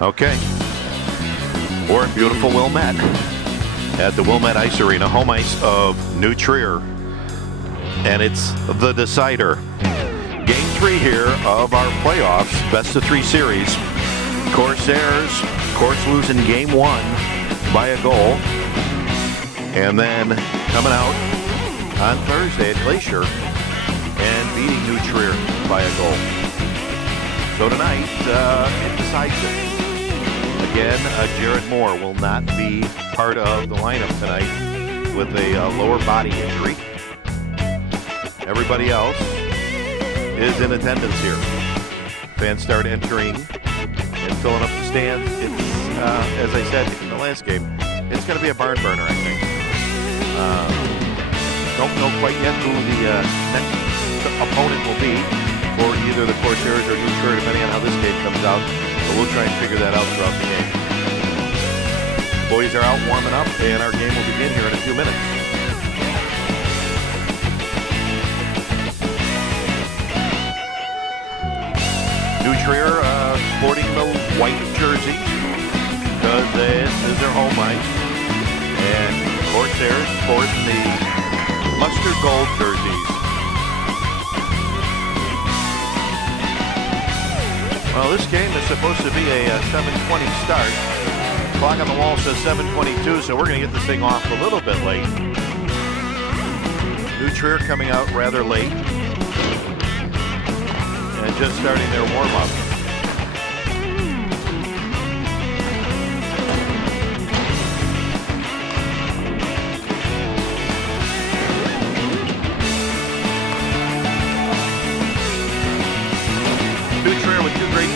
Okay. We're in beautiful Wilmette at the Wilmette Ice Arena, home ice of New Trier. And it's the decider. Game 3 here of our playoffs, best of 3 series. Corsairs, of course, losing game 1 by a goal. And then coming out on Thursday at Glacier and beating New Trier by a goal. So tonight, it decides it. Again, Jared Moore will not be part of the lineup tonight with a lower body injury. Everybody else is in attendance here. Fans start entering and filling up the stands. It's, as I said in the last game, it's going to be a barn burner, I think. Don't know quite yet who the next opponent will be for either the Corsairs or New Trier, depending on how this game comes out. But we'll try and figure that out throughout the game. Boys are out warming up, and our game will begin here in a few minutes. New Trier sporting the white jersey because this is their home ice. And Corsairs sporting the mustard gold jerseys. Well, this game is supposed to be a 7:20 start. Clock on the wall says 7:22, so we're going to get this thing off a little bit late. New Trier coming out rather late and just starting their warm-up.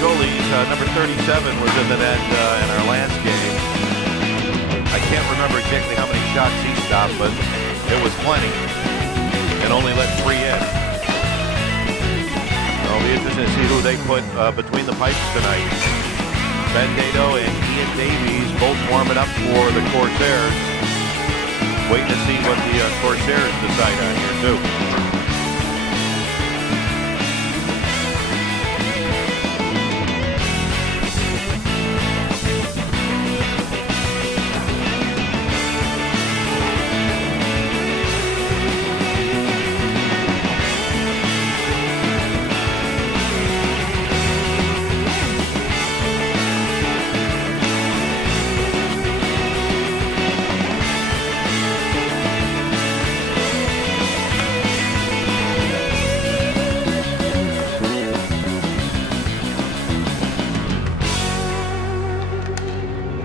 Goalies, number 37 was in the net in our last game. I can't remember exactly how many shots he stopped, but it was plenty, and only let 3 in. It'll be interesting to see who they put between the pipes tonight. Ben Dato and Ian Davies both warming up for the Corsairs. Waiting to see what the Corsairs decide on here too.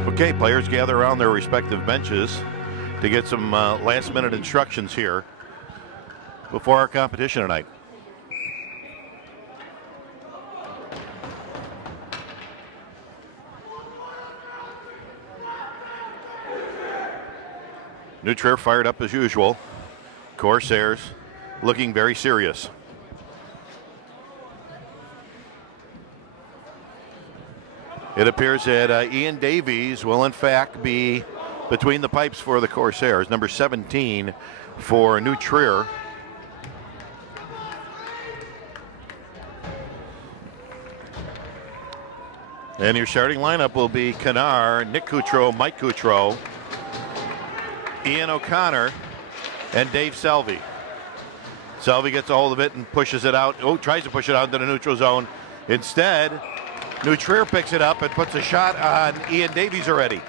Okay, players gather around their respective benches to get some last-minute instructions here before our competition tonight. New Trier fired up as usual. Corsairs looking very serious. It appears that Ian Davies will in fact be between the pipes for the Corsairs, number 17 for New Trier. And your starting lineup will be Kanar, Nick Kutro, Mike Kutro, Ian O'Connor, and Dave Selvey. Selvey gets a hold of it and pushes it out. Oh, tries to push it out into the neutral zone. Instead, New Trier picks it up and puts a shot on Ian Davies already.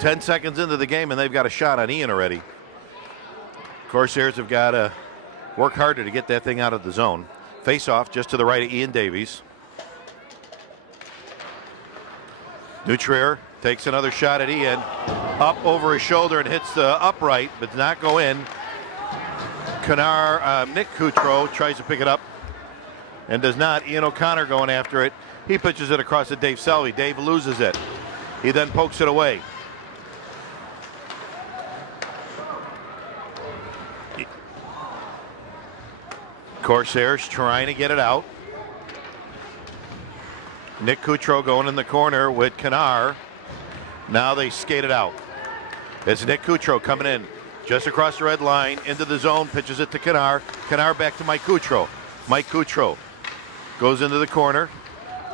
10 seconds into the game and they've got a shot on Ian already. Corsairs have got to work harder to get that thing out of the zone. Face off just to the right of Ian Davies. New Trier takes another shot at Ian. Up over his shoulder and hits the upright, but does not go in. Nick Kutro tries to pick it up and does not. Ian O'Connor going after it. He pitches it across to Dave Selvey. Dave loses it. He then pokes it away. Corsairs trying to get it out. Nick Kutro going in the corner with Kanar. Now they skate it out. It's Nick Kutro coming in just across the red line into the zone, pitches it to Kanar. Kanar back to Mike Kutro. Mike Kutro goes into the corner,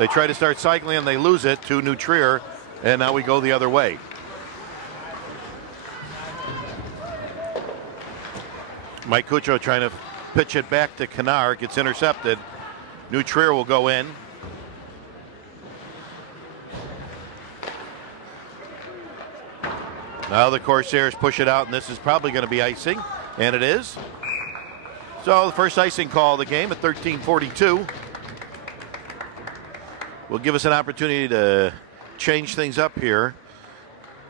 They try to start cycling and they lose it to New Trier, and now we go the other way. Mike Kuchro trying to pitch it back to Kanar, gets intercepted. New Trier will go in. Now the Corsairs push it out, and this is probably going to be icing, and it is. So the first icing call of the game at 13:42 will give us an opportunity to change things up here.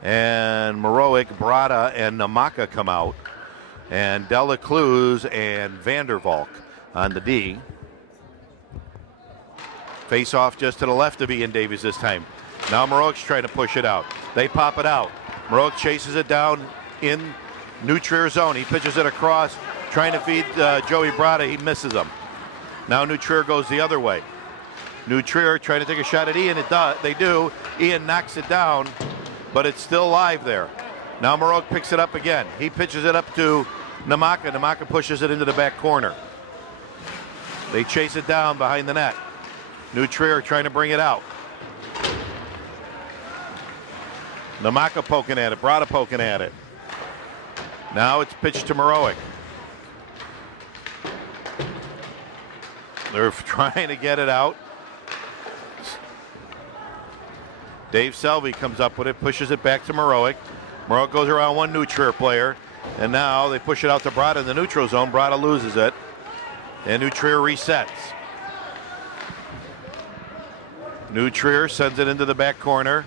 And Maroic, Brada, and Namaka come out. And Dela Cruz and Vandervalk on the D. Face off just to the left of Ian Davies this time. Now Maroic's trying to push it out. They pop it out. Maroic chases it down in New Trier zone. He pitches it across, trying to feed Joey Brada. He misses him. Now New Trier goes the other way. New Trier trying to take a shot at Ian. They do. Ian knocks it down, but it's still live there. Now Maroic picks it up again. He pitches it up to Namaka. Namaka pushes it into the back corner. They chase it down behind the net. New Trier trying to bring it out. Namaka poking at it. Brada poking at it. Now it's pitched to Maroic. They're trying to get it out. Dave Selvey comes up with it, pushes it back to Maroic. Maroic goes around one New Trier player, and now they push it out to Brada in the neutral zone. Brada loses it, and New Trier resets. New Trier sends it into the back corner.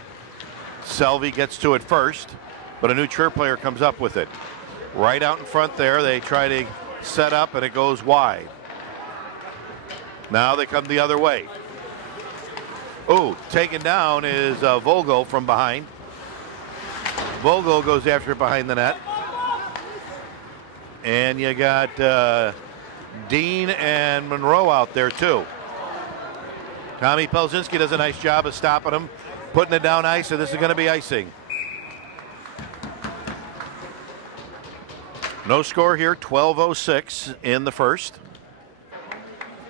Selvey gets to it first, but a New Trier player comes up with it. Right out in front there, they try to set up, and it goes wide. Now they come the other way. Oh, taken down is Vogel from behind. Vogel goes after it behind the net. And you got Dean and Monroe out there too. Tommy Pelzinski does a nice job of stopping him, putting it down ice, so this is going to be icing. No score here, 12:06 in the first.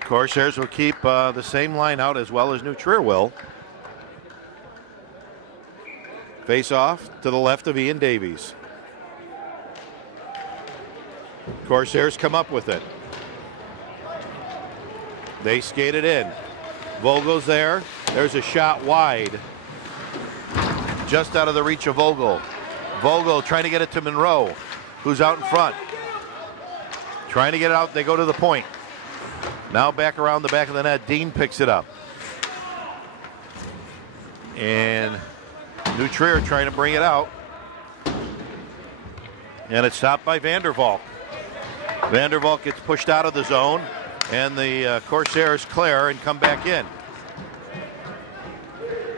Corsairs will keep the same line out as well as New Trier will. Face off to the left of Ian Davies. Corsairs come up with it. They skate it in. Vogel's there. There's a shot wide. Just out of the reach of Vogel. Vogel trying to get it to Monroe, who's out in front. Trying to get it out. They go to the point. Now back around the back of the net. Dean picks it up. And New Trier trying to bring it out. And it's stopped by Vandervalk. Vandervalk gets pushed out of the zone. And the Corsairs clear and come back in.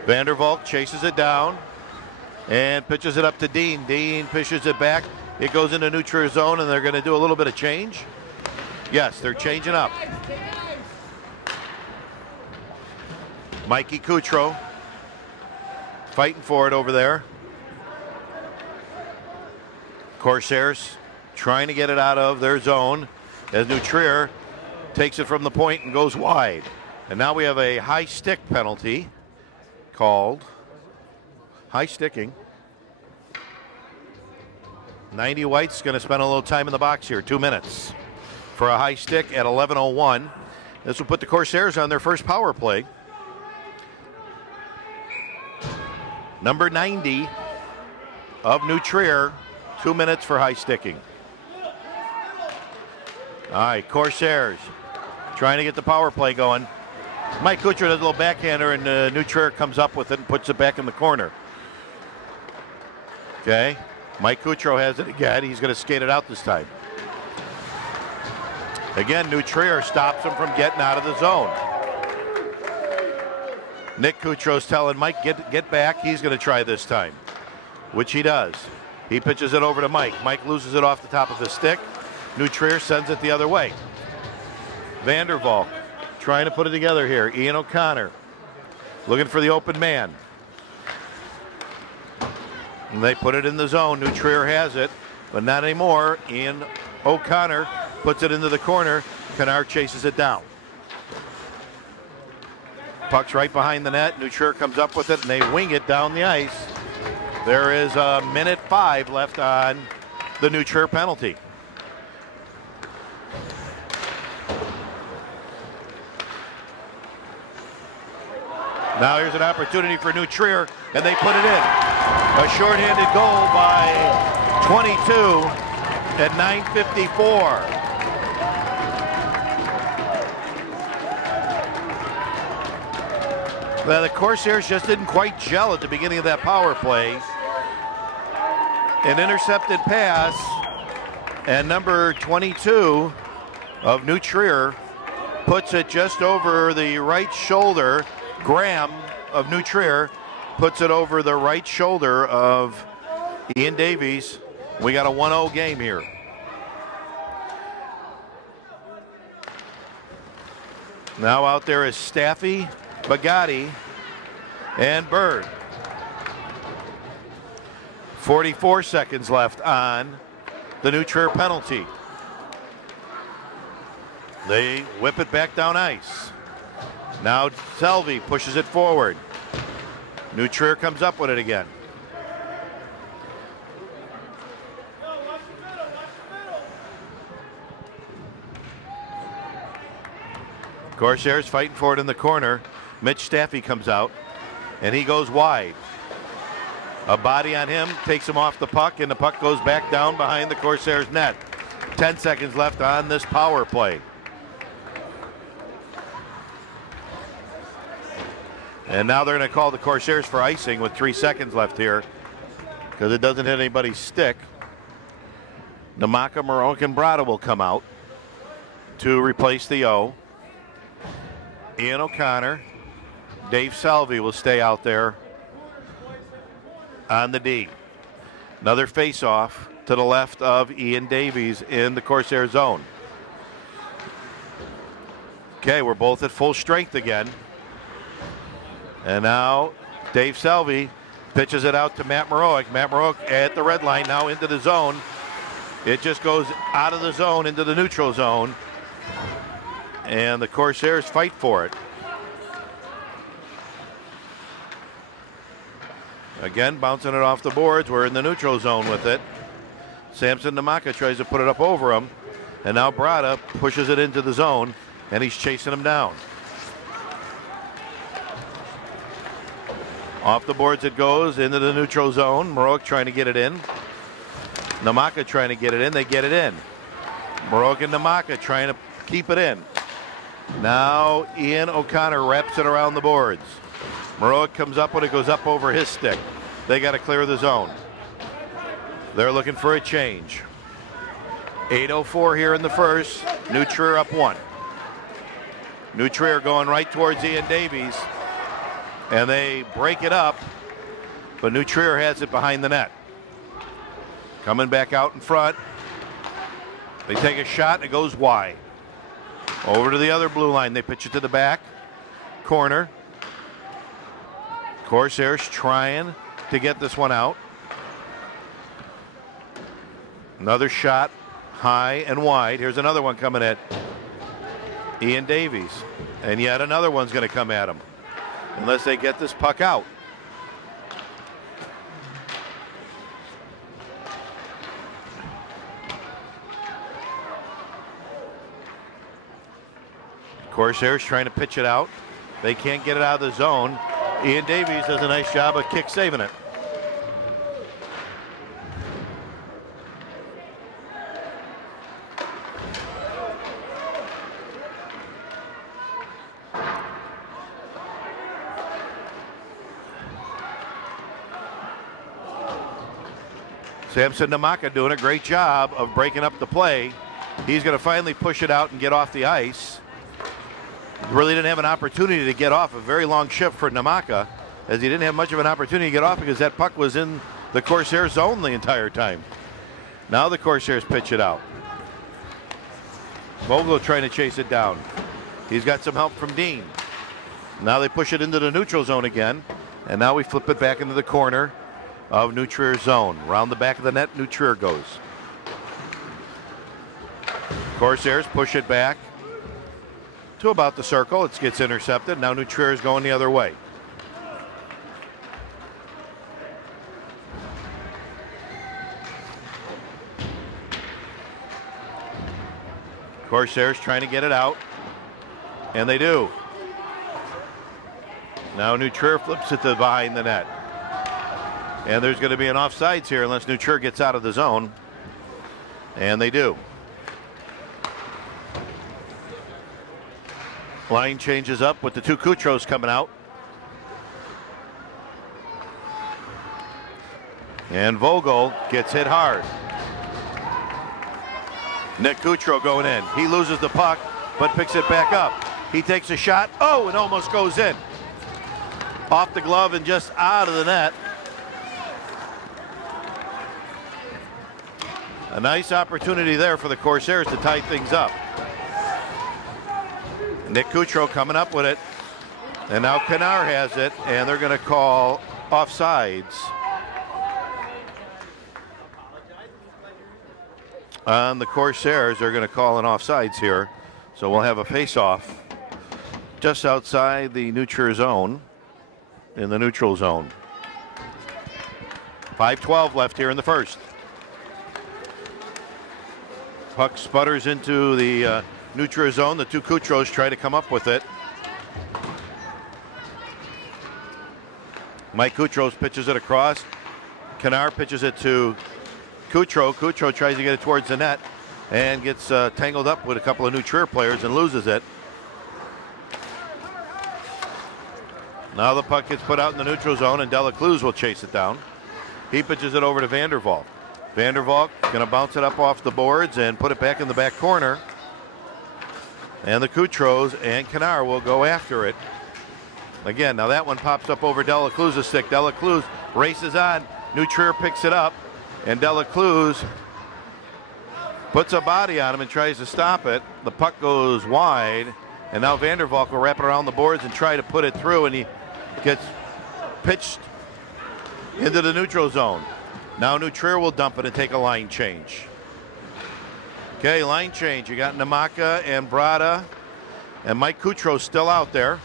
Vandervalk chases it down and pitches it up to Dean. Dean pitches it back. It goes into New Trier zone, and they're going to do a little bit of change. Yes, they're changing up. Mikey Kuchro fighting for it over there. Corsairs trying to get it out of their zone as New Trier takes it from the point and goes wide. And now we have a high stick penalty called. High sticking. 90 White's going to spend a little time in the box here, 2 minutes for a high stick at 11:01. This will put the Corsairs on their first power play. Number 90 of New Trier, 2 minutes for high sticking. All right, Corsairs trying to get the power play going. Mike Kuchro does a little backhander, and New Trier comes up with it and puts it back in the corner. Okay, Mike Kuchro has it again. He's going to skate it out this time. Again, New Trier stops him from getting out of the zone. Nick Kutro's telling Mike, get back. He's going to try this time, which he does. He pitches it over to Mike. Mike loses it off the top of his stick. New Trier sends it the other way. Vandervalk trying to put it together here. Ian O'Connor looking for the open man. And they put it in the zone. New Trier has it, but not anymore. Ian O'Connor puts it into the corner. Kennard chases it down. Puck's right behind the net. New Trier comes up with it, and they wing it down the ice. There is a minute 5 left on the New Trier penalty. Now here's an opportunity for New Trier, and they put it in. A shorthanded goal by 22 at 9:54. Well, the Corsairs just didn't quite gel at the beginning of that power play. An intercepted pass, and number 22 of New Trier puts it just over the right shoulder. Graham of New Trier puts it over the right shoulder of Ian Davies. We got a 1-0 game here. Now out there is Staffy, Bugatti, and Bird. 44 seconds left on the New Trier penalty. They whip it back down ice. Now Selvey pushes it forward. New Trier comes up with it again. Corsairs fighting for it in the corner. Mitch Staffy comes out, and he goes wide. A body on him takes him off the puck, and the puck goes back down behind the Corsairs net. 10 seconds left on this power play. And now they're going to call the Corsairs for icing with 3 seconds left here because it doesn't hit anybody's stick. Namaka, Maroic, and Brada will come out to replace the O. Ian O'Connor, Dave Selvey will stay out there on the D. Another face-off to the left of Ian Davies in the Corsair zone. Okay, we're both at full strength again. And now Dave Selvey pitches it out to Matt Maroic. Matt Maroic at the red line, now into the zone. It just goes out of the zone into the neutral zone. And the Corsairs fight for it. Again, bouncing it off the boards. We're in the neutral zone with it. Samson Namaka tries to put it up over him. And now Brada pushes it into the zone, and he's chasing him down. Off the boards it goes into the neutral zone. Maroic trying to get it in. Namaka trying to get it in. They get it in. Maroic and Namaka trying to keep it in. Now Ian O'Connor wraps it around the boards. Maroic comes up when it goes up over his stick. They got to clear the zone. They're looking for a change. 8:04 here in the first. New Trier up 1. New Trier going right towards Ian Davies. And they break it up, but New Trier has it behind the net. Coming back out in front. They take a shot, and it goes wide. Over to the other blue line. They pitch it to the back corner. Corsairs trying to get this one out. Another shot high and wide. Here's another one coming at Ian Davies. And yet another one's going to come at him. Unless they get this puck out. Corsairs trying to pitch it out. They can't get it out of the zone. Ian Davies does a nice job of kick saving it. Samson Namaka doing a great job of breaking up the play. He's going to finally push it out and get off the ice. Really didn't have an opportunity to get off. A very long shift for Namaka, as he didn't have much of an opportunity to get off because that puck was in the Corsair zone the entire time. Now the Corsairs pitch it out. Vogel trying to chase it down. He's got some help from Dean. Now they push it into the neutral zone again, and now we flip it back into the corner of New Trier's zone. Around the back of the net, New Trier goes. Corsairs push it back. to about the circle. It gets intercepted. Now New Trier is going the other way. Corsairs trying to get it out, and they do. Now New Trier flips it to behind the net. And there's going to be an offsides here unless New Trier gets out of the zone. And they do. Line changes up with the two Kutros coming out. And Vogel gets hit hard. Nick Kutro going in. He loses the puck, but picks it back up. He takes a shot. Oh, it almost goes in. Off the glove and just out of the net. A nice opportunity there for the Corsairs to tie things up. Nick Kutro coming up with it. And now Kanar has it, and they're going to call offsides on the Corsairs. They're going to call an offsides here. So we'll have a face-off just outside the New Trier zone, in the neutral zone. 5:12 left here in the first. Puck sputters into the New Trier zone. The two Kutros try to come up with it. Mike Kutros pitches it across. Kanar pitches it to Kutro. Kutro tries to get it towards the net and gets tangled up with a couple of New Trier players and loses it. Now the puck gets put out in the neutral zone, and Delacruz will chase it down. He pitches it over to Vandervalk. Vandervalk going to bounce it up off the boards and put it back in the back corner. And the Kutros and Kanar will go after it. Again, now that one pops up over Delacruz's stick. Delacruz races on. New Trier picks it up, and Delacruz puts a body on him and tries to stop it. The puck goes wide, and now Vandervalk will wrap it around the boards and try to put it through, and he gets pitched into the neutral zone. Now New Trier will dump it and take a line change. Okay, line change. You got Namaka and Brada and Mike Kutro still out there.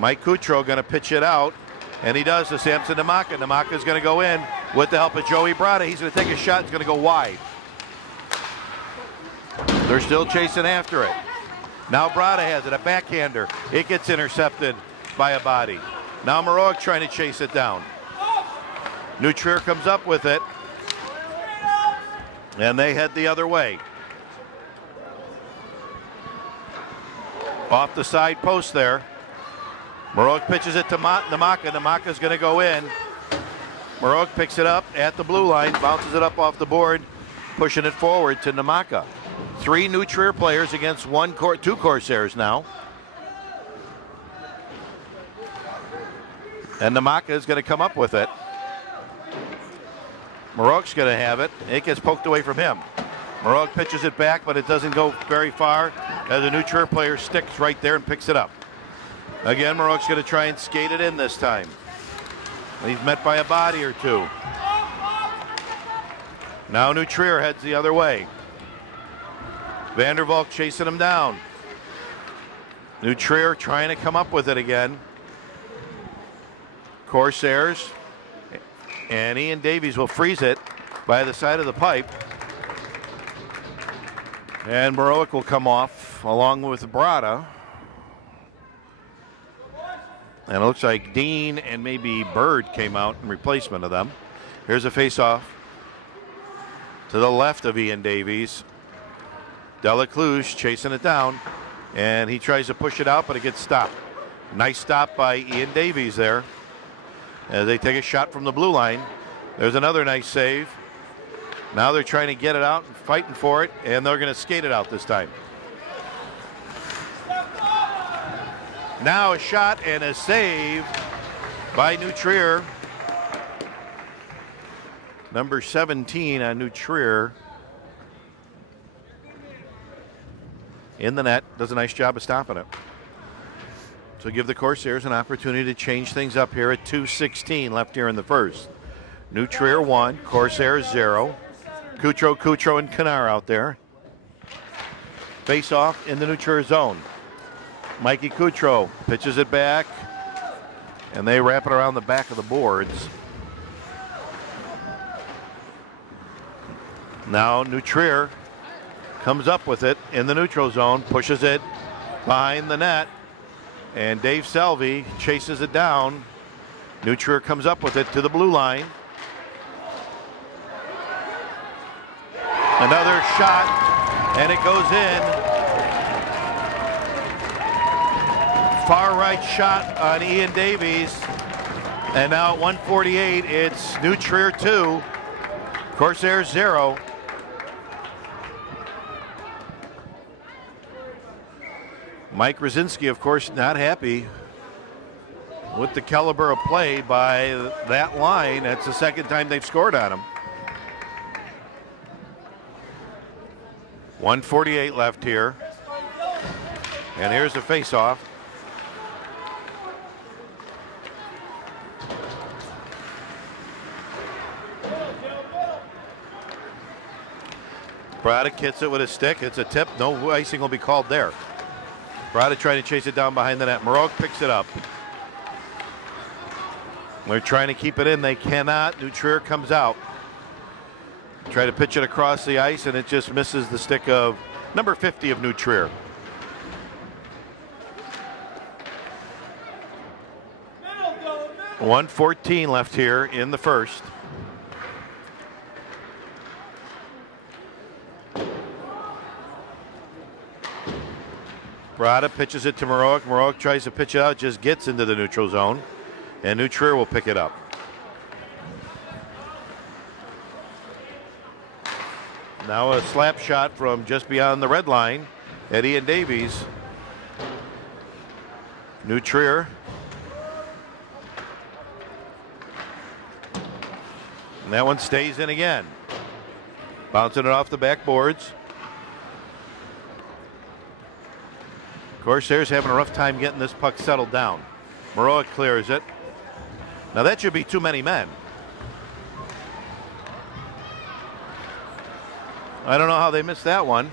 Mike Kutro going to pitch it out, and he does to Samson Namaka. Namaka's going to go in with the help of Joey Brada. He's going to take a shot. It's going to go wide. They're still chasing after it. Now Brada has it, a backhander. It gets intercepted by a body. Now Maroic trying to chase it down. New Trier comes up with it, and they head the other way. Off the side post there. Maroic pitches it to Namaka. Namaka's going to go in. Maroic picks it up at the blue line, bounces it up off the board, pushing it forward to Namaka. 3 New Trier players against 2 Corsairs now. And Namaka is going to come up with it. Maroic's going to have it. It gets poked away from him. Maroic pitches it back, but it doesn't go very far as a New Trier player sticks right there and picks it up. Again, Maroic's going to try and skate it in this time. He's met by a body or two. Now New Trier heads the other way. Vandervalk chasing him down. New Trier trying to come up with it again. Corsairs and Ian Davies will freeze it by the side of the pipe. And Maroic will come off along with Brada. And it looks like Dean and maybe Bird came out in replacement of them. Here's a face-off to the left of Ian Davies. Delacruz chasing it down, and he tries to push it out, but it gets stopped. Nice stop by Ian Davies there as they take a shot from the blue line. There's another nice save. Now they're trying to get it out and fighting for it, and they're going to skate it out this time. Now a shot and a save by New Trier. Number 17 on New Trier. In the net, does a nice job of stopping it. So give the Corsairs an opportunity to change things up here at 2:16 left here in the first. New Trier 1, Corsairs 0. Kutro, and Kanar out there. Face off in the New Trier zone. Mikey Kutro pitches it back, and they wrap it around the back of the boards. Now New Trier comes up with it in the neutral zone, pushes it behind the net, and Dave Selvey chases it down. New Trier comes up with it to the blue line. Another shot, and it goes in. Far right shot on Ian Davies. And now at 1:48, it's New Trier 2, Corsairs 0. Mike Rosinski, of course, not happy with the caliber of play by that line. That's the second time they've scored on him. 1:48 left here. And here's the face-off. Braddock hits it with a stick. It's a tip. No icing will be called there. Braddock trying to chase it down behind the net. Maroc picks it up. They're trying to keep it in. They cannot. New Trier comes out. Try to pitch it across the ice, and it just misses the stick of number 50 of New Trier. .114 left here in the first. Brada pitches it to Maroc. Maroc tries to pitch it out, just gets into the neutral zone, and New Trier will pick it up. Now a slap shot from just beyond the red line at Ian Davies. New Trier. And that one stays in again. Bouncing it off the backboards. Corsairs having a rough time getting this puck settled down. Maroa clears it. Now that should be too many men. I don't know how they missed that one.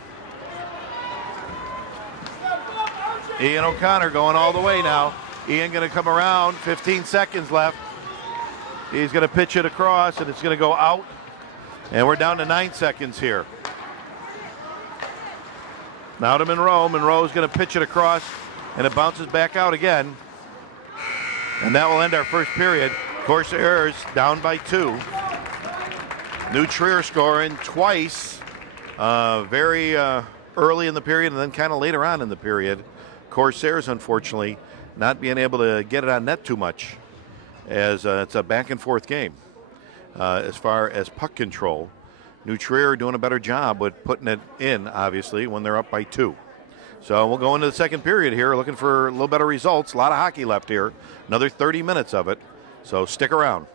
Ian O'Connor going all the way now. Ian going to come around. 15 seconds left. He's going to pitch it across, and it's going to go out. And we're down to 9 seconds here. Now to Monroe. Monroe's going to pitch it across, and it bounces back out again. And that will end our first period. Corsairs down by 2. New Trier scoring twice, very early in the period and then kind of later on in the period. Corsairs, unfortunately, not being able to get it on net too much, as it's a back and forth game. As far as puck control, New Trier doing a better job with putting it in, obviously, when they're up by 2. So we'll go into the second period here, looking for a little better results. A lot of hockey left here. Another 30 minutes of it. So stick around.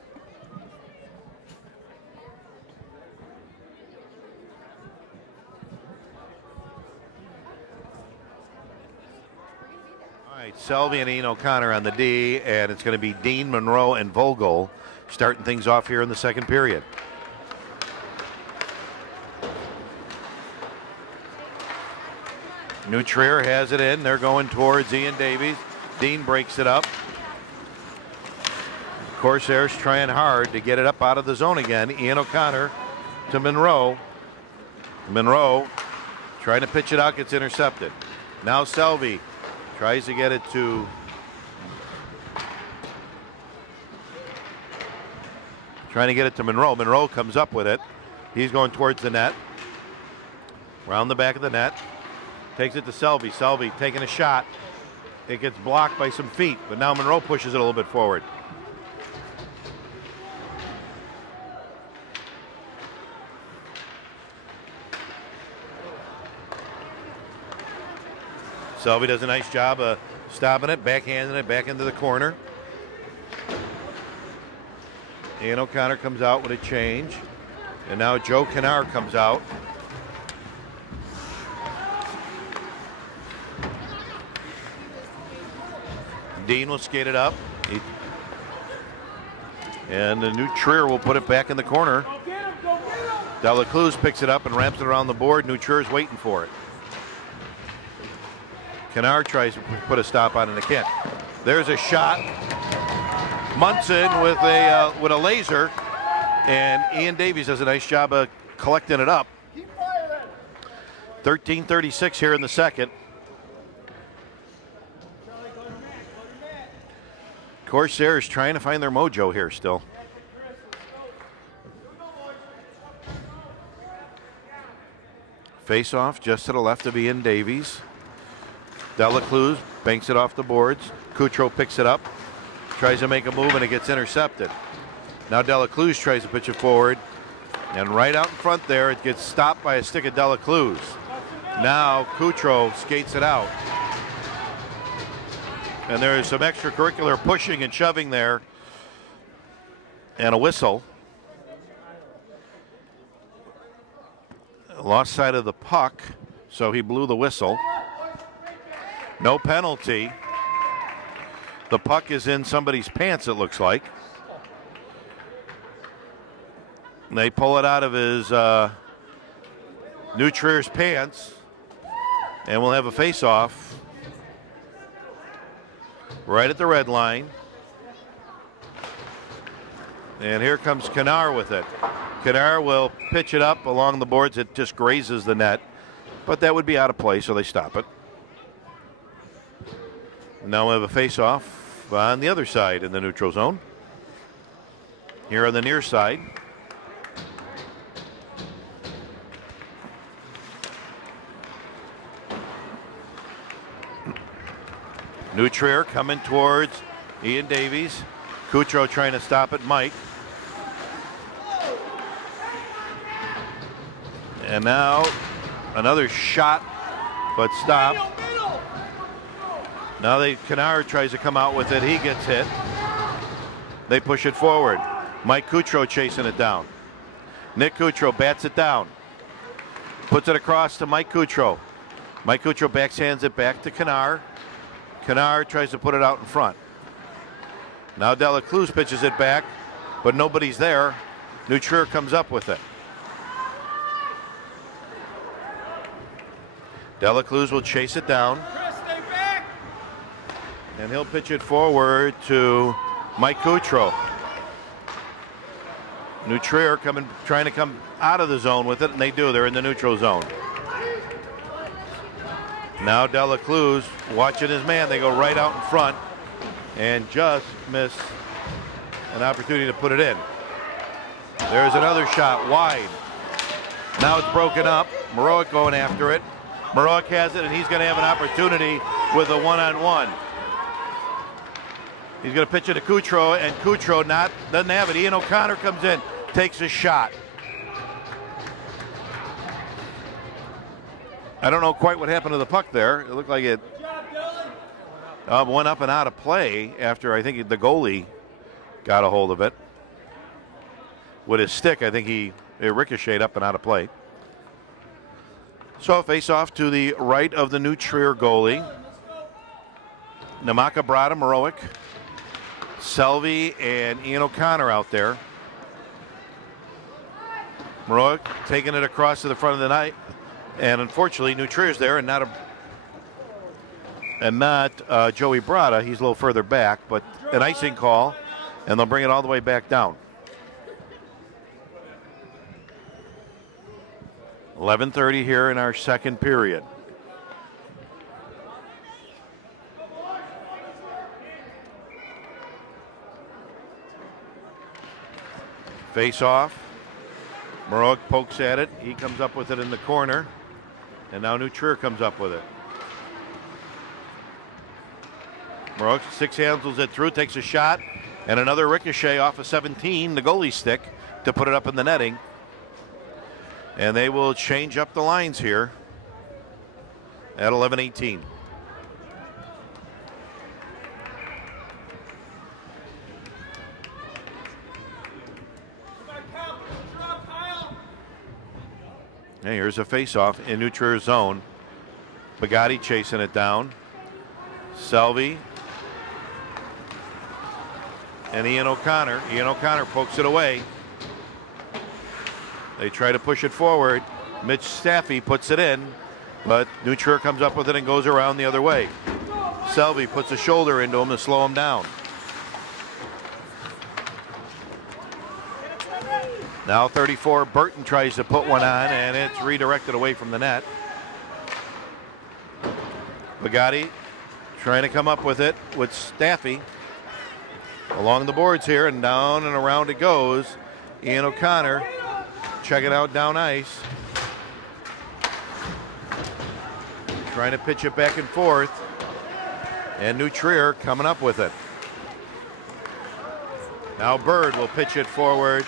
All right, Selvey and Ian O'Connor on the D, and it's going to be Dean, Monroe, and Vogel starting things off here in the second period. New Trier has it in. They're going towards Ian Davies. Dean breaks it up. Corsairs trying hard to get it up out of the zone again. Ian O'Connor to Monroe. Monroe trying to pitch it out, gets intercepted. Now Selvey tries to get it to Monroe. Monroe comes up with it. He's going towards the net. Around the back of the net. Takes it to Selvey. Selvey taking a shot. It gets blocked by some feet, but now Monroe pushes it a little bit forward. Selvey does a nice job of stopping it, backhanding it back into the corner. Ian O'Connor comes out with a change. And now Joe Kennard comes out. Dean will skate it up. And the New Trier will put it back in the corner. Delacruz picks it up and ramps it around the board. New Trier's waiting for it. Kennard tries to put a stop on it, and it can't. There's a shot. Munson with a laser, and Ian Davies does a nice job of collecting it up. 13:36 here in the second. Corsairs trying to find their mojo here still. Face off just to the left of Ian Davies. Delacruz banks it off the boards. Coutreau picks it up, tries to make a move, and it gets intercepted. Now Delacruz tries to pitch it forward, and right out in front there, it gets stopped by a stick of Delacruz. Now Coutreau skates it out. And there is some extracurricular pushing and shoving there, and a whistle. Lost sight of the puck, so he blew the whistle. No penalty. The puck is in somebody's pants, it looks like. And they pull it out of his New Trier's pants, and we'll have a face-off right at the red line. And here comes Kennard with it. Kennard will pitch it up along the boards. It just grazes the net, but that would be out of play, so they stop it. Now we have a face-off on the other side in the neutral zone. Here on the near side. New Trier coming towards Ian Davies. Coutreau trying to stop it, Mike. And now another shot, but stopped. Now Kennard tries to come out with it. He gets hit. They push it forward. Mike Coutreau chasing it down. Nick Coutreau bats it down. Puts it across to Mike Coutreau. Mike Coutreau backhands it back to Kennard. Kennard tries to put it out in front. Now Delacruz pitches it back, but nobody's there. New Trier comes up with it. Delacruz will chase it down. And he'll pitch it forward to Mike Coutreau. New Trier trying to come out of the zone with it, and they do. They're in the neutral zone. Now Delacruz watching his man. They go right out in front and just miss an opportunity to put it in. There's another shot wide. Now it's broken up. Maroic going after it. Maroic has it, and he's going to have an opportunity with a one-on-one. He's going to pitch it to Coutreau, and Coutreau doesn't have it. Ian O'Connor comes in, takes a shot. I don't know quite what happened to the puck there. It looked like it went up and out of play after I think the goalie got a hold of it. With his stick, I think it ricocheted up and out of play. So face off to the right of the New Trier goalie. Namaka Brada, Maroic, Selvey, and Ian O'Connor out there. Maroic taking it across to the front of the net, and unfortunately New Trier's there, and not Joey Brada. He's a little further back, but an icing call, and they'll bring it all the way back down. 11:30 here in our second period. Face off. Maroic pokes at it. He comes up with it in the corner. And now New Trier comes up with it. Maroic six handles it through, takes a shot, and another ricochet off of 17, the goalie stick, to put it up in the netting. And they will change up the lines here at 11:18. Hey, here's a face-off in New Trier's zone. Bugatti chasing it down. Selvey. And Ian O'Connor. Ian O'Connor pokes it away. They try to push it forward. Mitch Staffy puts it in. But New Trier comes up with it and goes around the other way. Selvey puts a shoulder into him to slow him down. Now 34, Burton tries to put one on, and it's redirected away from the net. Bugatti trying to come up with it with Staffy. Along the boards here, and down and around it goes. Ian O'Connor checking out down ice. Trying to pitch it back and forth. And New Trier coming up with it. Now Bird will pitch it forward,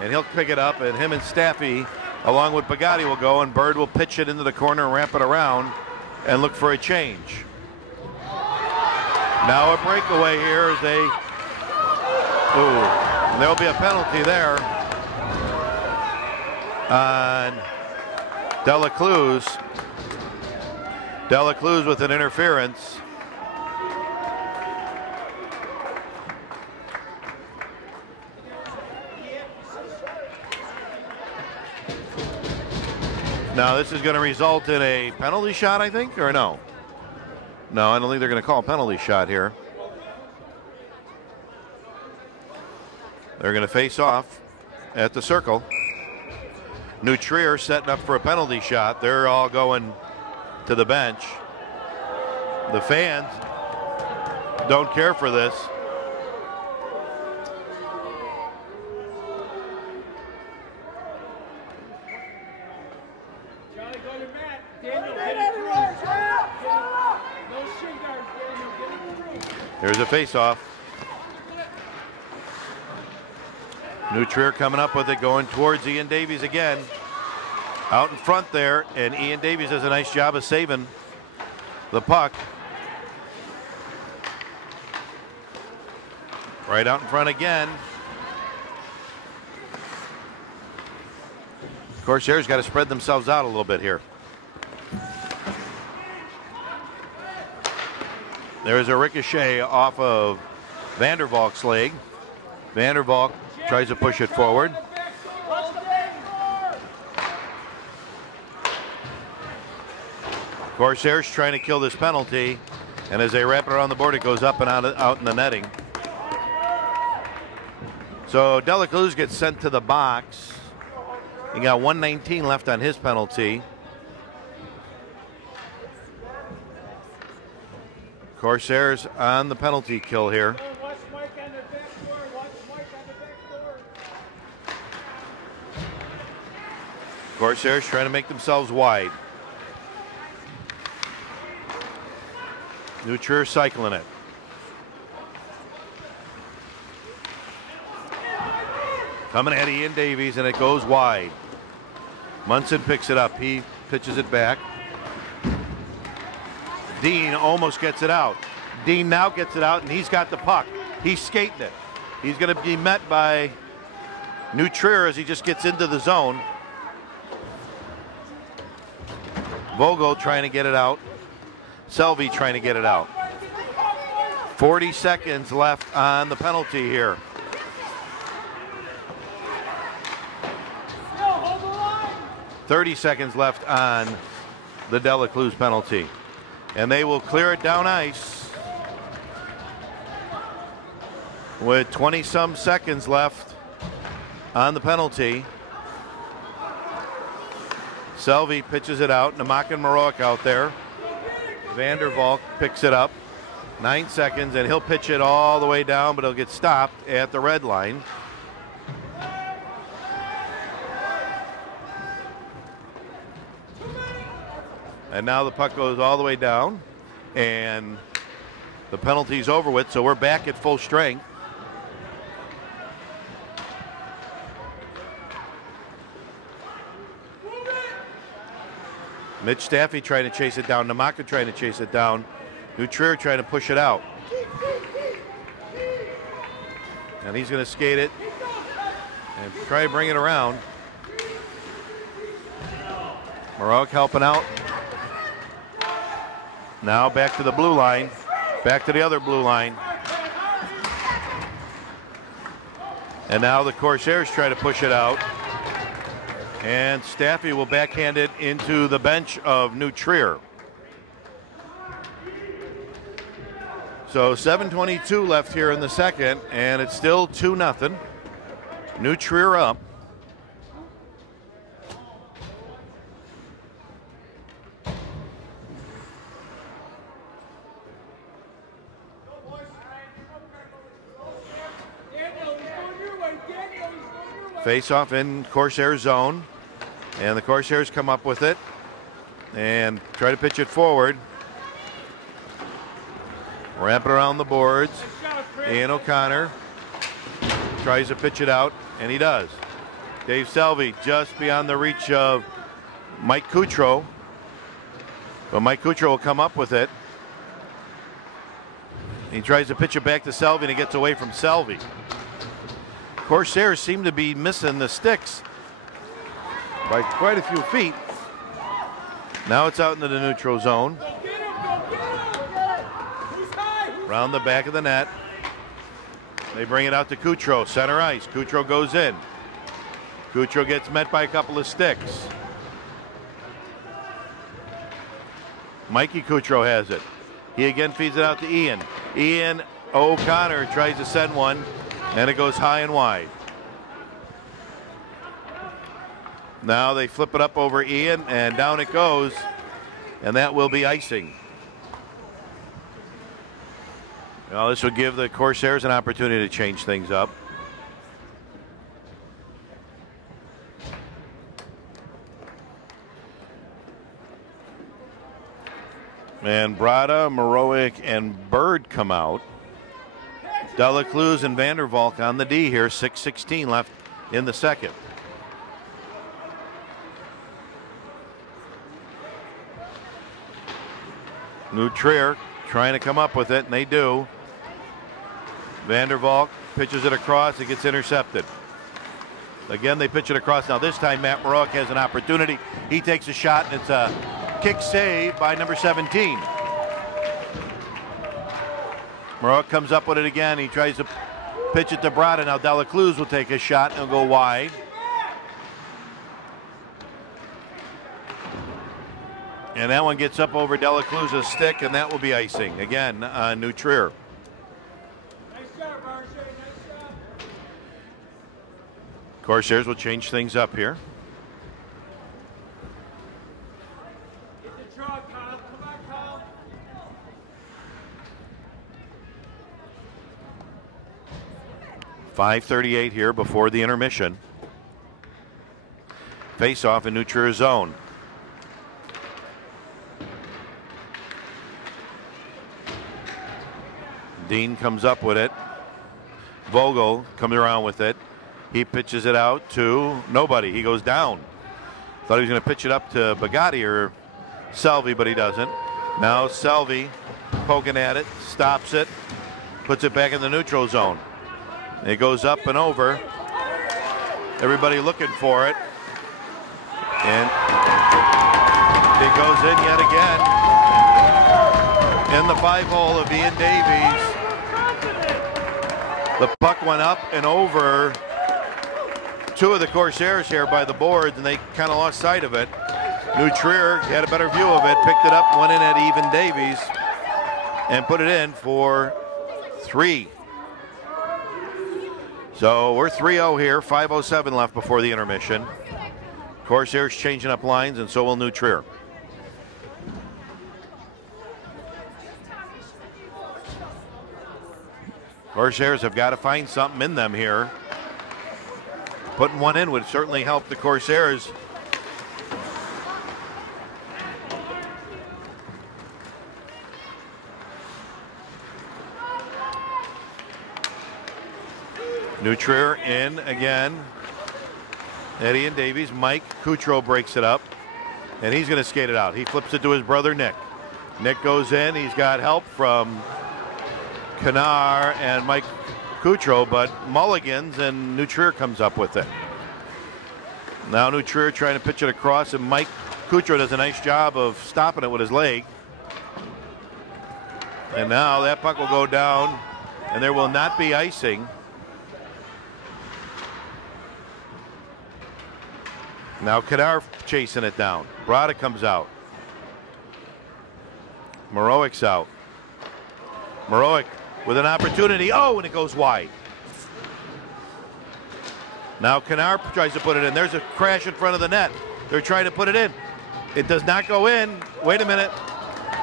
and he'll pick it up, and him and Staffy, along with Bugatti, will go, and Bird will pitch it into the corner and ramp it around and look for a change. Now a breakaway here as they, there'll be a penalty there on Dela Cruz. Dela Cruz with an interference. Now this is going to result in a penalty shot, I think, or no? No, I don't think they're going to call a penalty shot here. They're going to face off at the circle. New Trier setting up for a penalty shot. They're all going to the bench. The fans don't care for this. There's a face-off. New Trier coming up with it, going towards Ian Davies again. Out in front there, and Ian Davies does a nice job of saving the puck. Right out in front again. Corsairs got to spread themselves out a little bit here. There's a ricochet off of Vandervalk's leg. Vandervalk tries to push it forward. Corsairs trying to kill this penalty, and as they wrap it around the board, it goes up and out in the netting. So Dela Cruz gets sent to the box. He got 1:19 left on his penalty. Corsairs on the penalty kill here. Corsairs trying to make themselves wide. New Trier cycling it. Coming at Ian Davies, and it goes wide. Munson picks it up. He pitches it back. Dean almost gets it out. Dean now gets it out, and he's got the puck. He's skating it. He's going to be met by New Trier as he just gets into the zone. Vogel trying to get it out. Selvey trying to get it out. 40 seconds left on the penalty here. .30 seconds left on the Dela Cruz penalty. And they will clear it down ice with 20-some seconds left on the penalty. Selvey pitches it out. Namak and Maroic out there. Vandervalk picks it up. 9 seconds, and he'll pitch it all the way down, but he'll get stopped at the red line. And now the puck goes all the way down, and the penalty's over with, so we're back at full strength. Mitch Staffy trying to chase it down. Namaka trying to chase it down. New Trier trying to push it out. And he's going to skate it and try to bring it around. Maroic helping out. Now back to the blue line. Back to the other blue line. And now the Corsairs try to push it out. And Staffy will backhand it into the bench of New Trier. So 7:22 left here in the second, and it's still 2-0. New Trier up. Face off in Corsair zone, and the Corsairs come up with it and try to pitch it forward. Ramp it around the boards. Ian O'Connor tries to pitch it out, and he does. Dave Selvey just beyond the reach of Mike Kutro, but Mike Kutro will come up with it. He tries to pitch it back to Selvey, and he gets away from Selvey. Corsairs seem to be missing the sticks by quite a few feet. Now it's out into the neutral zone. Around the back of the net. They bring it out to Kutro, center ice. Kutro goes in. Kutro gets met by a couple of sticks. Mikey Kutro has it. He again feeds it out to Ian. Ian O'Connor tries to send one, and it goes high and wide. Now they flip it up over Ian, and down it goes, and that will be icing. Well, this will give the Corsairs an opportunity to change things up. And Brada, Maroic, and Bird come out. Delacruz and Vandervalk on the D here. 6:16 left in the second. New Trier trying to come up with it, and they do. Vandervalk pitches it across. It gets intercepted. Again, they pitch it across. Now this time Matt Maroic has an opportunity. He takes a shot, and it's a kick save by number 17. Maroic comes up with it again. He tries to pitch it to Brada. Now Delacruz will take a shot and go wide. And that one gets up over Delacruz's stick, and that will be icing. Again, New Trier. Corsairs will change things up here. .538 here before the intermission. Face off in New Trier zone. Dean comes up with it. Vogel comes around with it. He pitches it out to nobody. He goes down. Thought he was going to pitch it up to Bugatti or Selvey, but he doesn't. Now Selvey poking at it, stops it, puts it back in the neutral zone. It goes up and over. Everybody looking for it. And it goes in yet again. In the 5-hole of Ian Davies. The puck went up and over two of the Corsairs here by the boards, and they kind of lost sight of it. New Trier had a better view of it, picked it up, went in at Ian Davies, and put it in for 3. So we're 3-0 here, 5:07 left before the intermission. Corsairs changing up lines, and so will New Trier. Corsairs have got to find something in them here. Putting one in would certainly help the Corsairs. New Trier in again. Eddie and Davies. Mike Kutro breaks it up, and he's going to skate it out. He flips it to his brother Nick. Nick goes in. He's got help from Kanar and Mike Kutro, but Mulligans, and New Trier comes up with it. Now New Trier trying to pitch it across, and Mike Kutro does a nice job of stopping it with his leg. And now that puck will go down, and there will not be icing. Now Kadar chasing it down. Brada comes out. Maroic's out. Maroic with an opportunity. Oh, and it goes wide. Now Kanar tries to put it in. There's a crash in front of the net. They're trying to put it in. It does not go in. Wait a minute.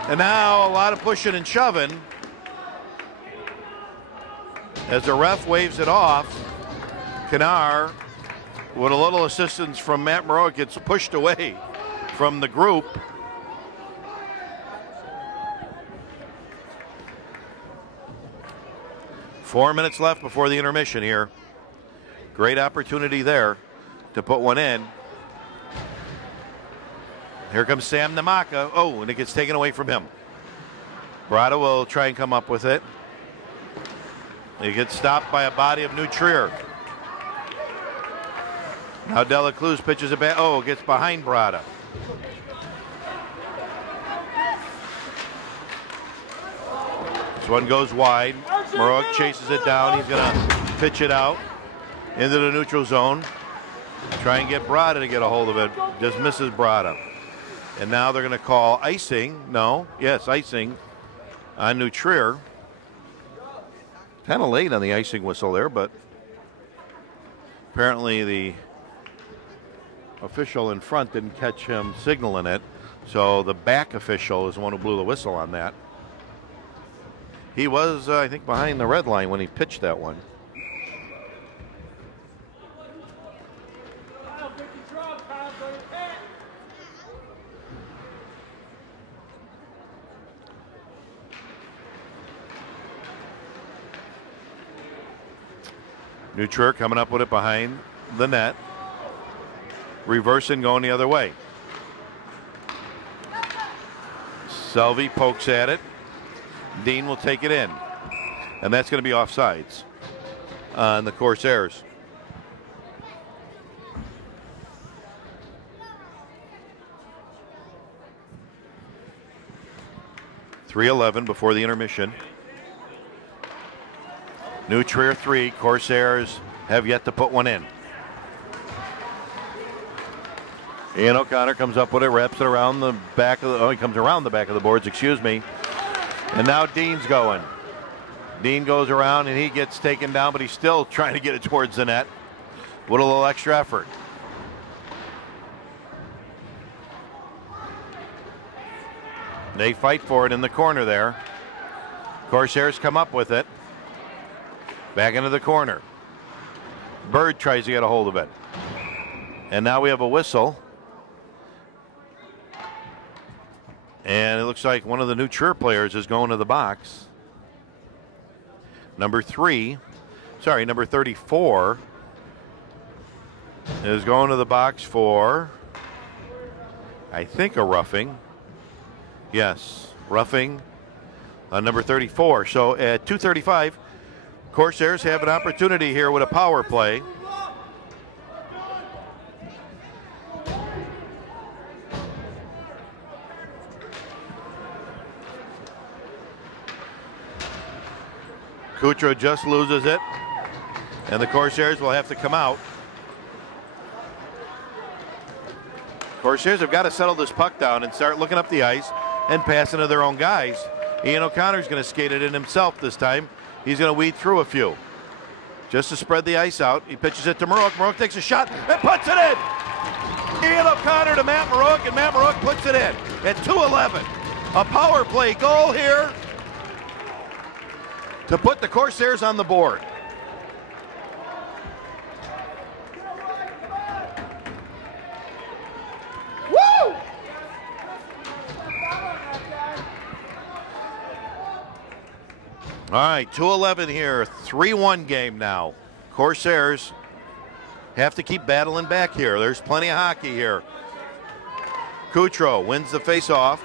And now a lot of pushing and shoving. As the ref waves it off, Kanar, with a little assistance from Matt Maroic, gets pushed away from the group. Four minutes left before the intermission here. Great opportunity there to put one in. Here comes Sam Namaka. Oh, and it gets taken away from him. Brada will try and come up with it. He gets stopped by a body of New Trier. Now Dela Cruz pitches it back. Oh, gets behind Brada. This one goes wide. Maroic chases it down. He's going to pitch it out into the neutral zone. Try and get Brada to get a hold of it. Just misses Brada. And now they're going to call icing. No, yes, icing on New Trier. Kind of late on the icing whistle there, but apparently the official in front didn't catch him signaling it. So the back official is the one who blew the whistle on that. He was, I think, behind the red line when he pitched that one. New Trier coming up with it behind the net. Reversing, going the other way. Selvey pokes at it. Dean will take it in. And that's going to be offsides on the Corsairs. .3:11 before the intermission. New Trier 3, Corsairs have yet to put one in. Ian O'Connor comes up with it, wraps it around the back of the, oh, he comes around the back of the boards, excuse me. And now Dean's going. Dean goes around and he gets taken down, but he's still trying to get it towards the net with a little extra effort. They fight for it in the corner there. Corsairs come up with it. Back into the corner. Bird tries to get a hold of it. And now we have a whistle. And it looks like one of the New Trier players is going to the box. Number 34 is going to the box for, I think, a roughing. Yes, roughing on number 34. So at 2:35, Corsairs have an opportunity here with a power play. Kutro just loses it, and the Corsairs will have to come out. Corsairs have got to settle this puck down and start looking up the ice and passing to their own guys. Ian O'Connor's going to skate it in himself this time. He's going to weed through a few. Just to spread the ice out, he pitches it to Maroic. Maroic takes a shot and puts it in. Ian O'Connor to Matt Maroic, and Matt Maroic puts it in at 2:11. A power play goal here to put the Corsairs on the board. Woo! All right, 2:11 here, 3-1 game now. Corsairs have to keep battling back here. There's plenty of hockey here. Kutro wins the face-off.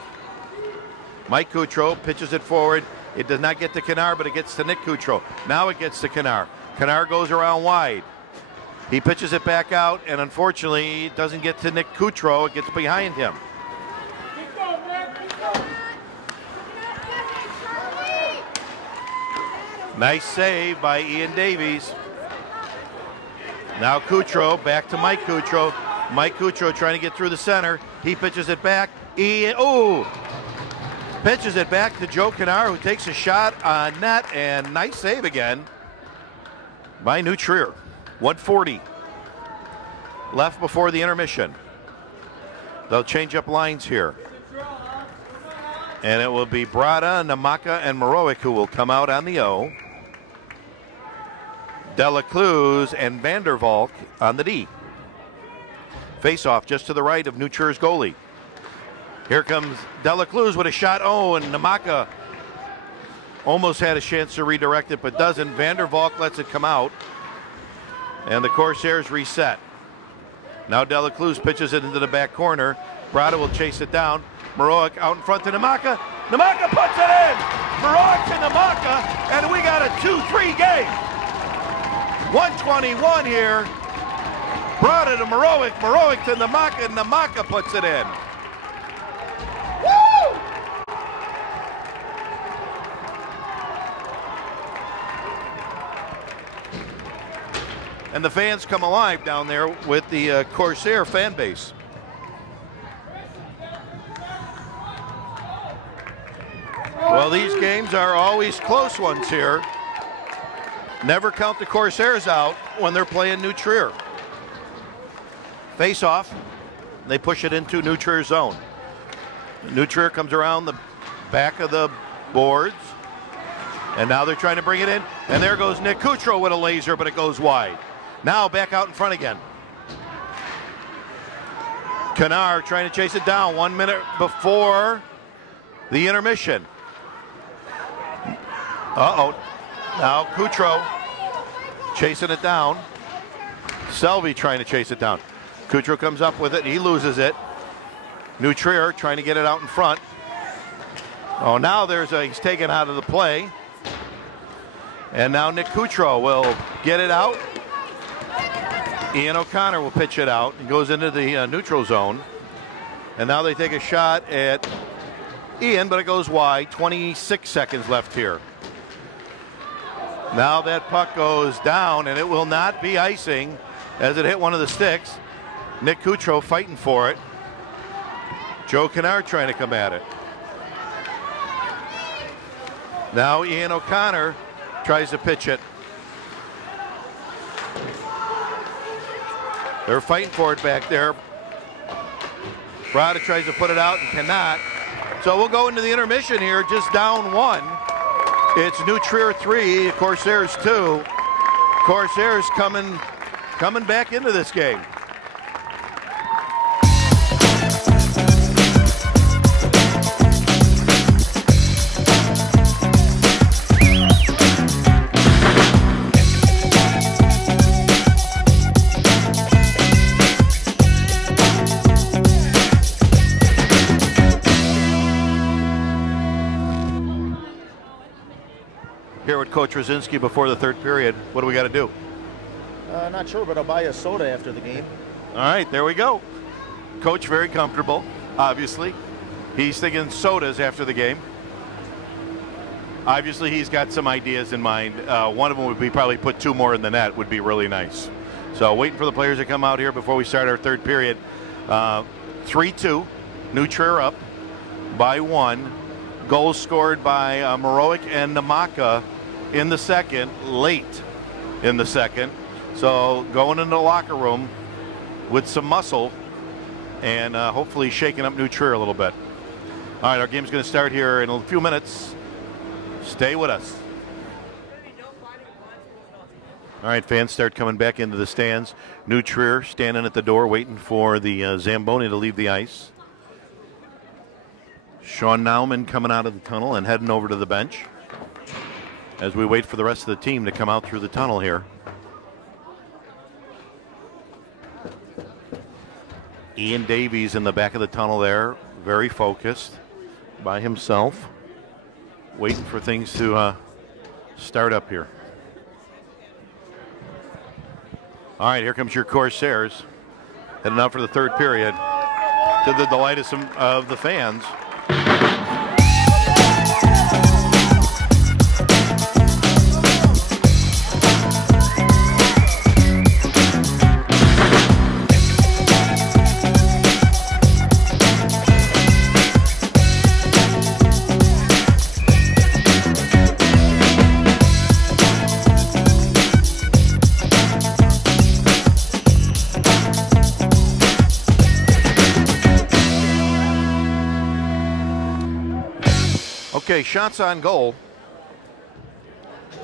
Mike Kutro pitches it forward. It does not get to Kanar, but it gets to Nick Kutro. Now it gets to Kanar. Kanar goes around wide. He pitches it back out, and unfortunately, it doesn't get to Nick Kutro. It gets behind him. Nice save by Ian Davies. Now Kutro, back to Mike Kutro. Mike Kutro trying to get through the center. He pitches it back. Pitches it back to Joe Kennard, who takes a shot on net, and nice save again by New Trier. 1:40 left before the intermission. They'll change up lines here. And it will be Brada, Namaka, and Morowick who will come out on the O. Dela Cruz and Vandervalk on the D. Face-off just to the right of New Trier's goalie. Here comes Dela Cruz with a shot. Oh, and Namaka almost had a chance to redirect it, but doesn't. Vandervalk lets it come out. And the Corsairs reset. Now Dela Cruz pitches it into the back corner. Brada will chase it down. Morowick out in front to Namaka. Namaka puts it in! Morowick to Namaka, and we got a 2-3 game. 1:21 here. Brada to Morowick. Morowick to Namaka, and Namaka puts it in. Woo! And the fans come alive down there with the Corsair fan base. Well, these games are always close ones here. Never count the Corsairs out when they're playing New Trier. Face off, they push it into New Trier's zone. New Trier comes around the back of the boards, and now they're trying to bring it in, and there goes Nick Kutro with a laser, but it goes wide. Now back out in front again. Kennard trying to chase it down 1 minute before the intermission. Uh-oh. Now Kutro chasing it down. Selvey trying to chase it down. Kutro comes up with it. He loses it. New Trier trying to get it out in front. Oh, now he's taken out of the play. And now Nick Kutro will get it out. Ian O'Connor will pitch it out and goes into the neutral zone. And now they take a shot at Ian, but it goes wide. 26 seconds left here. Now that puck goes down, and it will not be icing as it hit one of the sticks. Nick Kutro fighting for it. Joe Kennard trying to come at it. Now Ian O'Connor tries to pitch it. They're fighting for it back there. Brada tries to put it out and cannot. So we'll go into the intermission here, just down one. It's New Trier 3, Corsairs 2. Corsairs coming back into this game. Here with Coach Rosinski before the third period. What do we got to do? Not sure, but I'll buy a soda after the game. All right, there we go. Coach very comfortable, obviously. He's thinking sodas after the game. Obviously, he's got some ideas in mind. One of them would be probably put 2 more in the net would be really nice. So waiting for the players to come out here before we start our third period. 3-2, New Trier up by 1. Goals scored by Morowick and Namaka in the second, late in the second. So going into the locker room with some muscle and hopefully shaking up New Trier a little bit. All right, our game's going to start here in a few minutes. Stay with us. All right, fans start coming back into the stands. New Trier standing at the door waiting for the Zamboni to leave the ice. Sean Nauman coming out of the tunnel and heading over to the bench as we wait for the rest of the team to come out through the tunnel here. Ian Davies in the back of the tunnel there, very focused by himself, waiting for things to start up here. All right, here comes your Corsairs heading out for the third period to the delight of some of the fans. Okay, shots on goal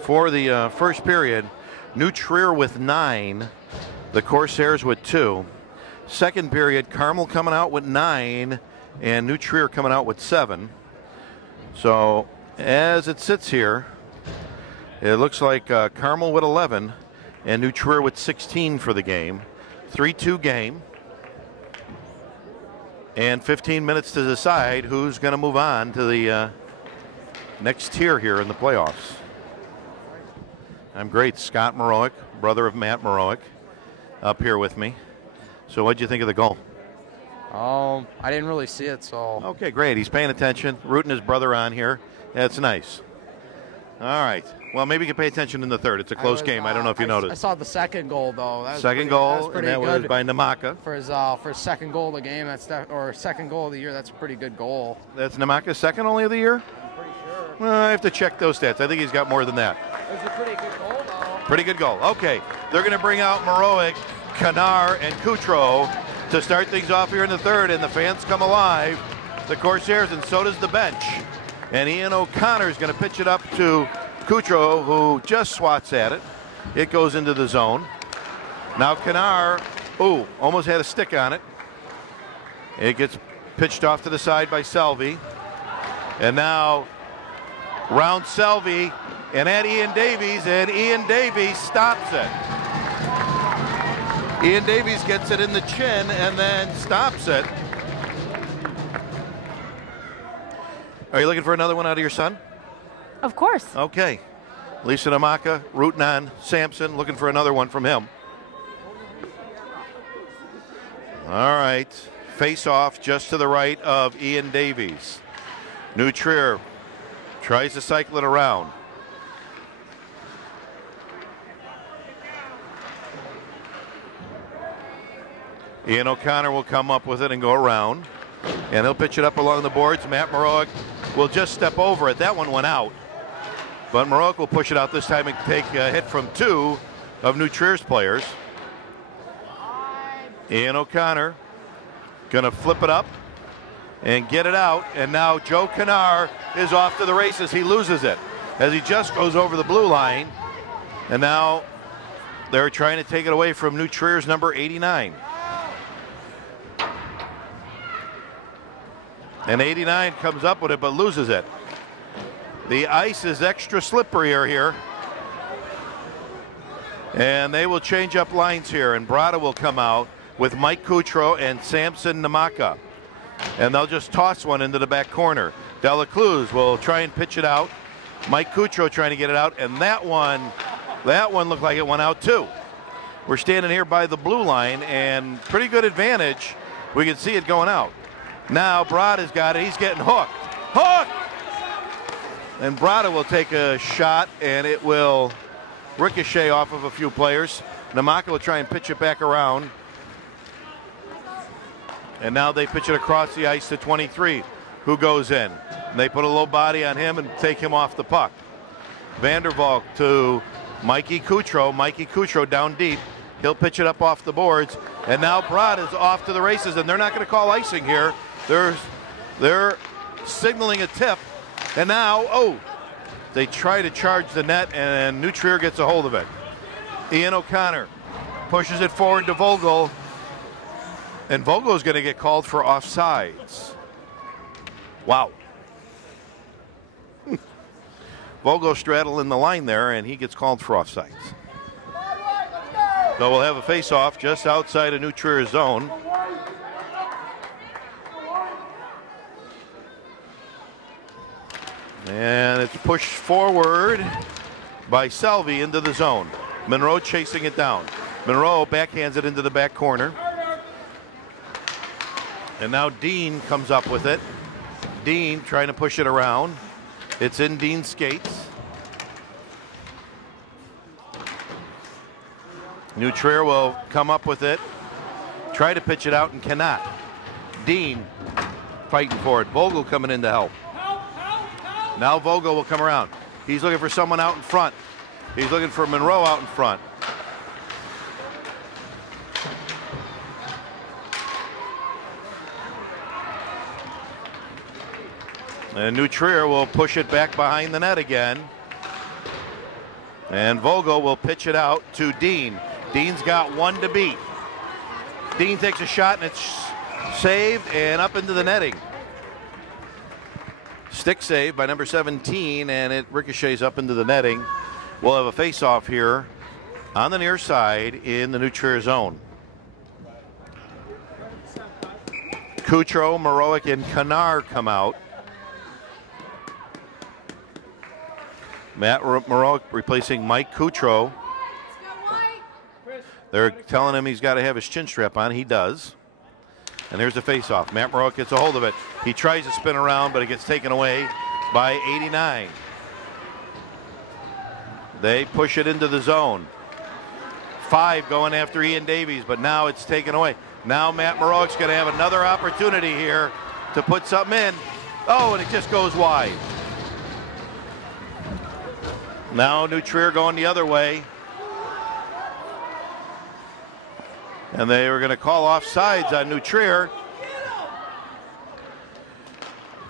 for the first period. New Trier with 9, the Corsairs with 2. Second period, Carmel coming out with 9, and New Trier coming out with 7. So as it sits here, it looks like Carmel with 11 and New Trier with 16 for the game. 3-2 game. And 15 minutes to decide who's going to move on to the next tier here in the playoffs. I'm great. Scott Maroic, brother of Matt Maroic, up here with me. So what'd you think of the goal? I didn't really see it, so. Okay, great. He's paying attention, rooting his brother on here. That's nice. All right. Well, maybe you can pay attention in the third. It's a close game. I don't know if you noticed. I saw the second goal, though. Second goal, and that was by Namaka. For his second goal of the game, or second goal of the year, that's a pretty good goal. That's Namaka's second only of the year? I'm pretty sure. Well, I have to check those stats. I think he's got more than that. It was a pretty good goal, though. Pretty good goal. Okay, they're going to bring out Maroic, Kanar, and Kutro to start things off here in the third, and the fans come alive, the Corsairs, and so does the bench. And Ian O'Connor is going to pitch it up to Kutro, who just swats at it. It goes into the zone. Now Kanar, almost had a stick on it. It gets pitched off to the side by Selvey. And now round Selvey and at Ian Davies, and Ian Davies stops it. Ian Davies gets it in the chin and then stops it. Are you looking for another one out of your son? Of course. Okay. Lisa Namaka rooting on Sampson, looking for another one from him. All right. Face off just to the right of Ian Davies. New Trier tries to cycle it around. Ian O'Connor will come up with it and go around. And he'll pitch it up along the boards. Matt Maroic will just step over it. That one went out. But Maroic will push it out this time and take a hit from 2 of New Trier's players. Ian O'Connor going to flip it up and get it out. And now Joe Kanar is off to the races. He loses it as he just goes over the blue line. And now they're trying to take it away from New Trier's number 89. And 89 comes up with it but loses it. The ice is extra slipperier here. And they will change up lines here. And Brada will come out with Mike Kutro and Samson Namaka. And they'll just toss one into the back corner. Dela Cruz will try and pitch it out. Mike Kutro trying to get it out. And that one looked like it went out too. We're standing here by the blue line and pretty good advantage. We can see it going out. Now Brada's got it. He's getting hooked. Hooked! And Brada will take a shot, and it will ricochet off of a few players. Namaka will try and pitch it back around. And now they pitch it across the ice to 23, who goes in. And they put a low body on him and take him off the puck. Vandervalk to Mikey Kutro. Mikey Kutro down deep. He'll pitch it up off the boards. And now Brada's off to the races, and they're not going to call icing here. They're signaling a tip. And now, they try to charge the net, and New Trier gets a hold of it. Ian O'Connor pushes it forward to Vogel, and Vogel's going to get called for offsides. Wow. Vogel straddling the line there, and he gets called for offsides. So we'll have a face-off just outside of New Trier's zone. And it's pushed forward by Selvey into the zone. Monroe chasing it down. Monroe backhands it into the back corner. And now Dean comes up with it. Dean trying to push it around. It's in Dean's skates. New Trier will come up with it. Try to pitch it out and cannot. Dean fighting for it. Vogel coming in to help. Now Vogel will come around. He's looking for someone out in front. He's looking for Monroe out in front. And New Trier will push it back behind the net again. And Vogel will pitch it out to Dean. Dean's got one to beat. Dean takes a shot and it's saved and up into the netting. Stick save by number 17, and it ricochets up into the netting. We'll have a face-off here on the near side in the New Trier zone. Kutro, Maroic, and Kanar come out. Matt Maroic replacing Mike Kutro. They're telling him he's got to have his chin strap on. He does. And there's the face-off. Matt Maroic gets a hold of it. He tries to spin around, but it gets taken away by 89. They push it into the zone. 5 going after Ian Davies, but now it's taken away. Now Matt Maroic's going to have another opportunity here to put something in. Oh, and it just goes wide. Now New Trier going the other way. And they were going to call offsides on New Trier.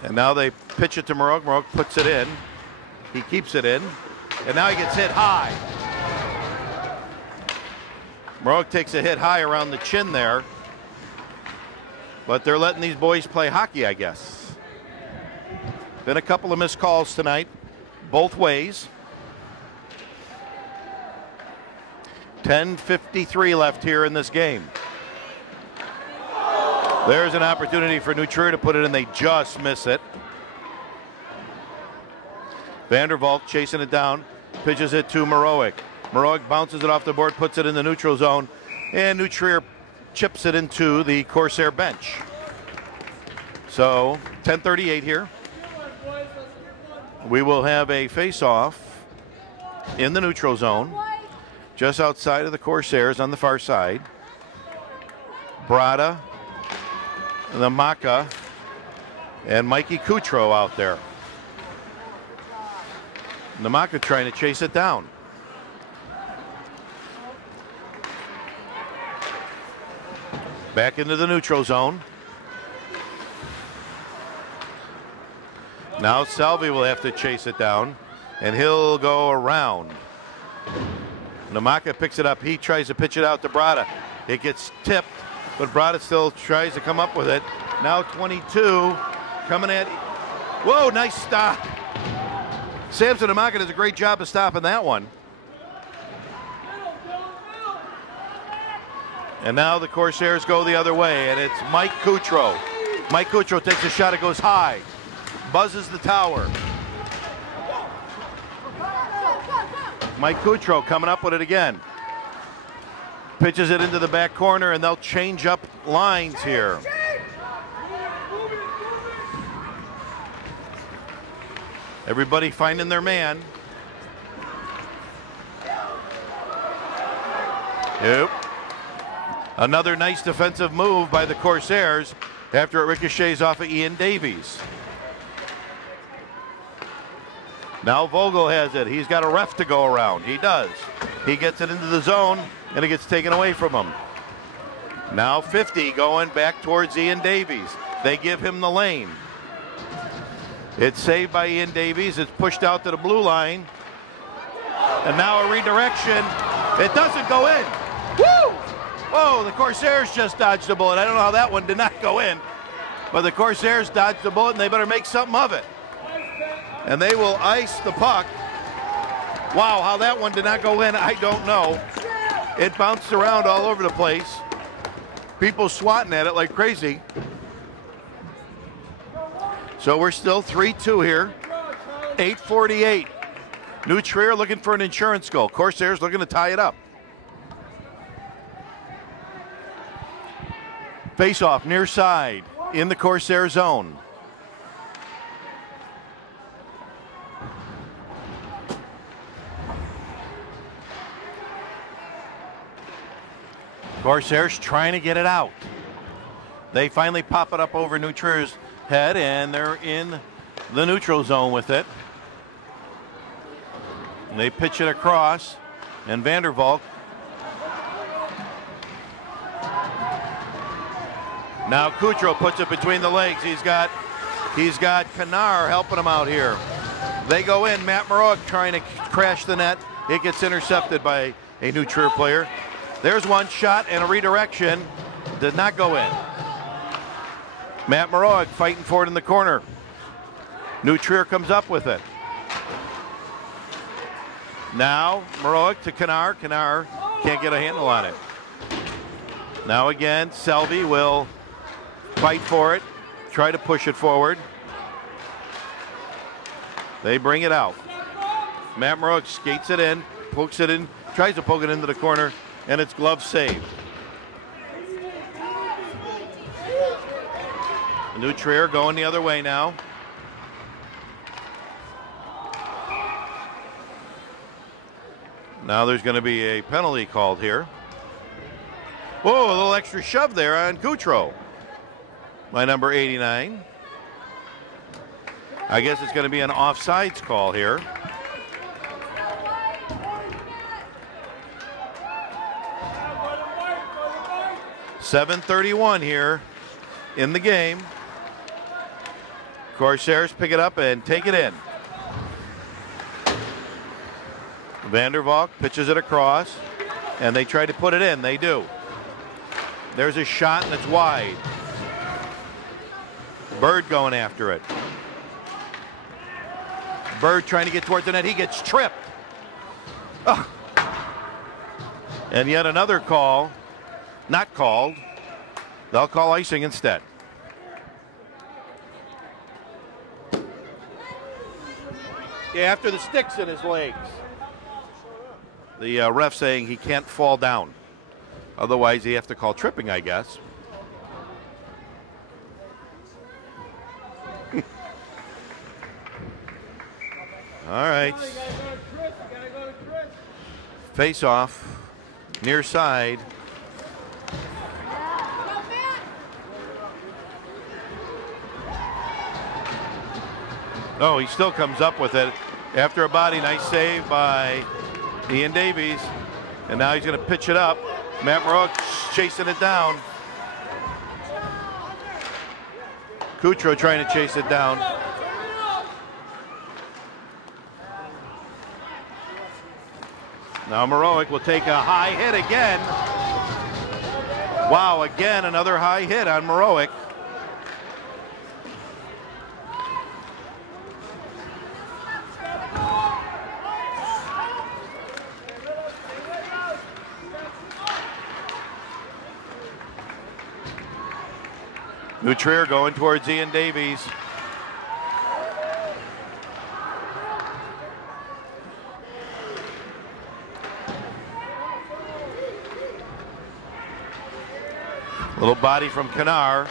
And now they pitch it to Maroic. Maroic puts it in. He keeps it in. And now he gets hit high. Maroic takes a hit high around the chin there. But they're letting these boys play hockey, I guess. Been a couple of missed calls tonight, both ways. 10:53 left here in this game. There's an opportunity for New Trier to put it in. They just miss it. Vandervalk chasing it down, pitches it to Maroic. Maroic bounces it off the board, puts it in the neutral zone, and New Trier chips it into the Corsair bench. So 10:38 here. We will have a face-off in the neutral zone, just outside of the Corsairs on the far side. Brada, the Maka, and Mikey Kutro out there. Namaka trying to chase it down. Back into the neutral zone. Now Salvi will have to chase it down, and he'll go around. Namaka picks it up. He tries to pitch it out to Brada. It gets tipped, but Brada still tries to come up with it. Now 22 coming at. Whoa, nice stop. Samson Namaka does a great job of stopping that one. And now the Corsairs go the other way, and it's Mike Kutro. Mike Kutro takes a shot. It goes high. Buzzes the tower. Mike Kutro coming up with it again. Pitches it into the back corner, and they'll change up lines here. Everybody finding their man. Yep. Another nice defensive move by the Corsairs after it ricochets off of Ian Davies. Now Vogel has it. He's got a ref to go around. He does. He gets it into the zone, and it gets taken away from him. Now 50 going back towards Ian Davies. They give him the lane. It's saved by Ian Davies. It's pushed out to the blue line. And now a redirection. It doesn't go in. Woo! Whoa, the Corsairs just dodged a bullet. I don't know how that one did not go in. But the Corsairs dodged the bullet, and they better make something of it. And they will ice the puck. Wow, how that one did not go in, I don't know. It bounced around all over the place. People swatting at it like crazy. So we're still 3-2 here. 8:48. New Trier looking for an insurance goal. Corsairs looking to tie it up. Face-off near side in the Corsair zone. Corsairs trying to get it out. They finally pop it up over New Trier's head, and they're in the neutral zone with it. And they pitch it across, and Vandervalk. Now Kutro puts it between the legs. He's got He's got Kanar helping him out here. They go in. Matt Maroic trying to crash the net. It gets intercepted by a New Trier player. There's one shot and a redirection. Did not go in. Matt Maroic fighting for it in the corner. New Trier comes up with it. Now Maroic to Kanar. Kanar can't get a handle on it. Now again, Selvey will fight for it, try to push it forward. They bring it out. Matt Maroic skates it in, pokes it in, tries to poke it into the corner, and it's glove saved. New Trier going the other way now. Now there's going to be a penalty called here. Whoa, a little extra shove there on Coutreau by number 89. I guess it's going to be an offsides call here. .7:31 here in the game. Corsairs pick it up and take it in. Vandervalk pitches it across, and they try to put it in. They do. There's a shot, and it's wide. Bird going after it. Bird trying to get towards the net. He gets tripped. Oh. And yet another call. Not called. They'll call icing instead. Yeah, after the sticks in his legs. The ref saying he can't fall down. Otherwise, he have to call tripping, I guess. All right. Face off. Near side. Oh, he still comes up with it after a body. Nice save by Ian Davies. And now he's going to pitch it up. Matt Maroic chasing it down. Coutreau trying to chase it down. Now Maroic will take a high hit again. Wow, again another high hit on Maroic. New Trier going towards Ian Davies. Little body from Kanar.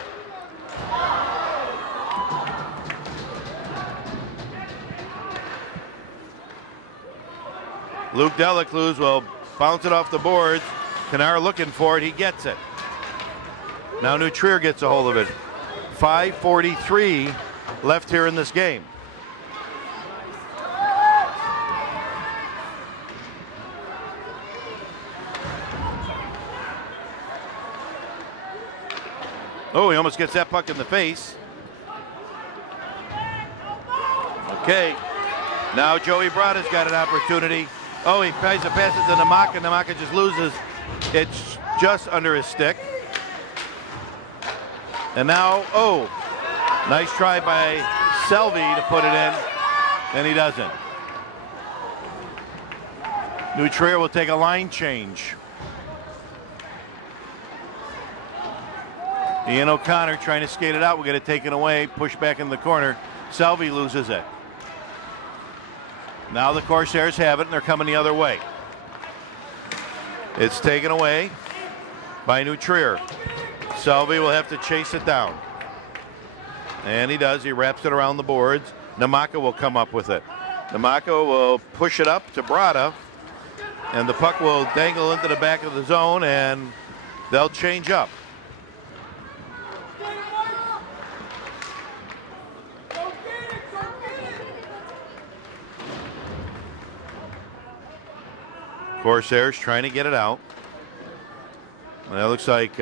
Luke Delacruz will bounce it off the boards. Kanar looking for it. He gets it. Now New Trier gets a hold of it. 5:43 left here in this game. Oh, he almost gets that puck in the face. Okay. Now Joey Brada's got an opportunity. Oh, he tries to pass it to Namaka. Namaka just loses. It's just under his stick. And now, oh, nice try by Selvey to put it in, and he doesn't. New Trier will take a line change. Ian O'Connor trying to skate it out. We'll get it taken away, push back in the corner. Selvey loses it. Now the Corsairs have it, and they're coming the other way. It's taken away by New Trier. Selvey will have to chase it down. And he does. He wraps it around the boards. Namaka will come up with it. Namaka will push it up to Brada. And the puck will dangle into the back of the zone, and they'll change up. Corsairs trying to get it out. And that looks like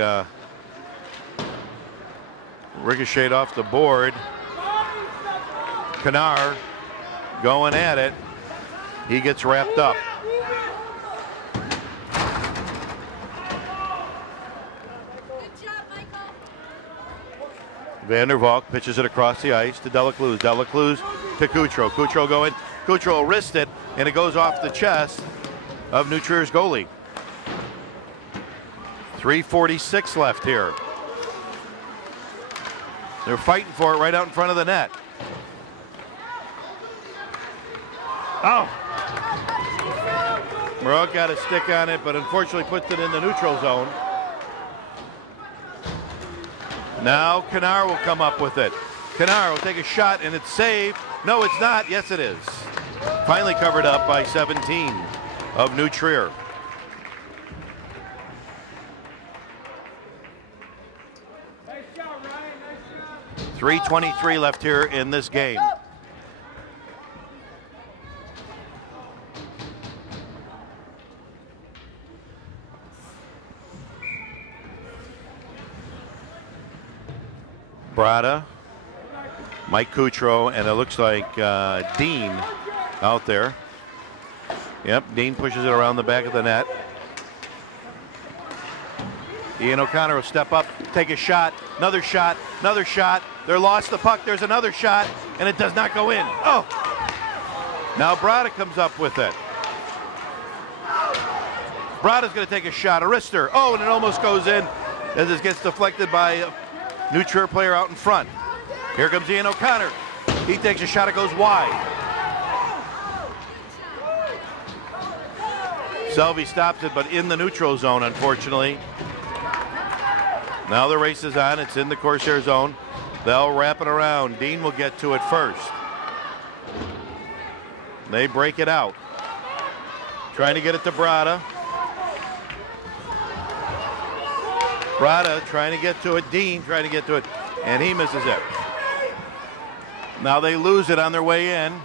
ricocheted off the board. Canar going at it. He gets wrapped up. Vandervalk pitches it across the ice to Delacruz. Delacruz to Kutro. Kutro going. Kutro will wrist it, and it goes off the chest of New Trier's goalie. 3:46 left here. They're fighting for it right out in front of the net. Oh! Maroc got a stick on it, but unfortunately puts it in the neutral zone. Now Canar will come up with it. Canar will take a shot, and it's saved. No, it's not. Yes, it is. Finally covered up by 17 of New Trier. Nice shot, Ryan. Nice shot. 3:23 left here in this game. Brada, Mike Kutro, and it looks like Dean out there. Yep, Dean pushes it around the back of the net. Ian O'Connor will step up, take a shot, another shot, another shot. They're lost the puck, there's another shot, and it does not go in. Oh! Now Brada comes up with it. Brada's gonna take a shot, a wrister. Oh, and it almost goes in as it gets deflected by a New Trier player out in front. Here comes Ian O'Connor. He takes a shot, it goes wide. Selvey stops it, but in the neutral zone, unfortunately. Now the race is on. It's in the Corsair zone. They'll wrap it around. Dean will get to it first. They break it out. Trying to get it to Brada. Brada trying to get to it. Dean trying to get to it. And he misses it. Now they lose it on their way in.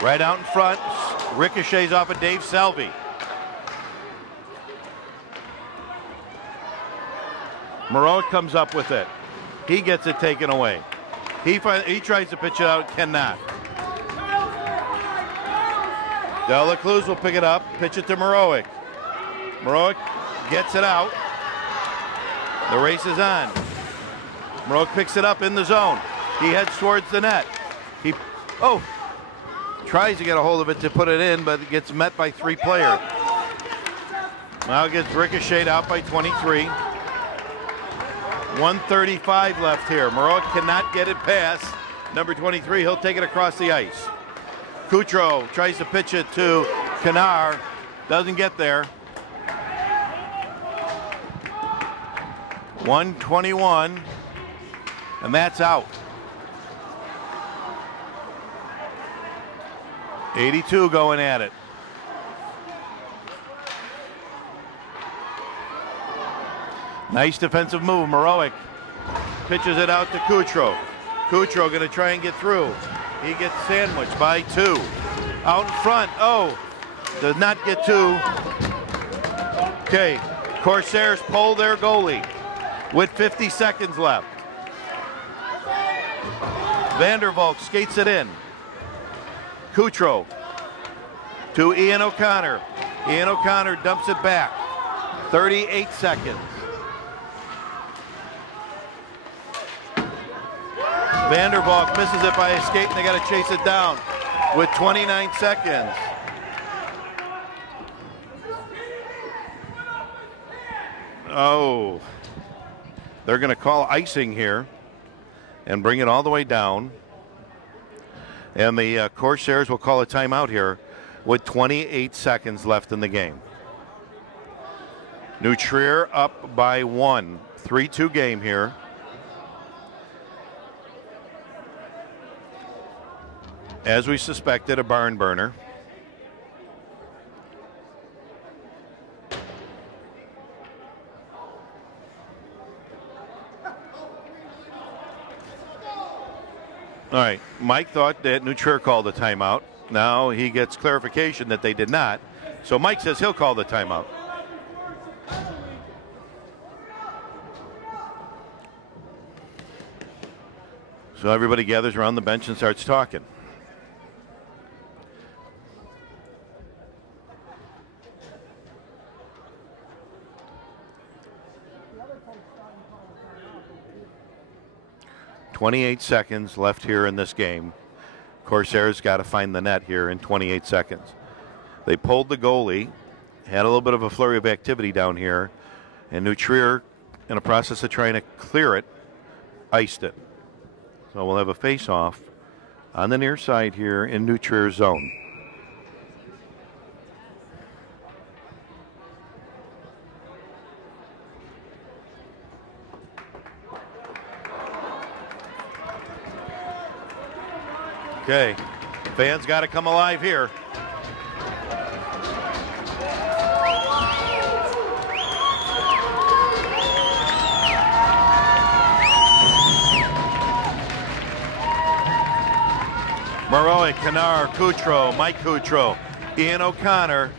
Right out in front, ricochets off of Dave Selvey. Moreau comes up with it. He gets it taken away. He tries to pitch it out, cannot. Delacruz will pick it up, pitch it to Maroic. Maroic gets it out. The race is on. Maroic picks it up in the zone. He heads towards the net. Tries to get a hold of it to put it in, but it gets met by 3 players. Now it gets ricocheted out by 23. 1:35 left here. Maroic cannot get it past number 23. He'll take it across the ice. Kutro tries to pitch it to Canar. Doesn't get there. 1:21, and that's out. 82 going at it. Nice defensive move. Maroic pitches it out to Kutro. Kutro going to try and get through. He gets sandwiched by 2. Out in front. Oh, does not get 2. Okay, Corsairs pull their goalie with 50 seconds left. Vandervalk skates it in. Kutro to Ian O'Connor. Ian O'Connor dumps it back. 38 seconds. Vandervalk misses it by a skate, and they got to chase it down with 29 seconds. Oh, they're going to call icing here and bring it all the way down. And the Corsairs will call a timeout here with 28 seconds left in the game. New Trier up by 1. 3-2 game here. As we suspected, a barn burner. All right, Mike thought that New Trier called a timeout. Now he gets clarification that they did not. So Mike says he'll call the timeout. So everybody gathers around the bench and starts talking. .28 seconds left here in this game. Corsairs got to find the net here in 28 seconds. They pulled the goalie, had a little bit of a flurry of activity down here, and New Trier, in a process of trying to clear it, iced it. So we'll have a face-off on the near side here in New Trier's zone. Okay, fans got to come alive here. Maroy, Canar, Coutreau, Mike Coutreau, Ian O'Connor,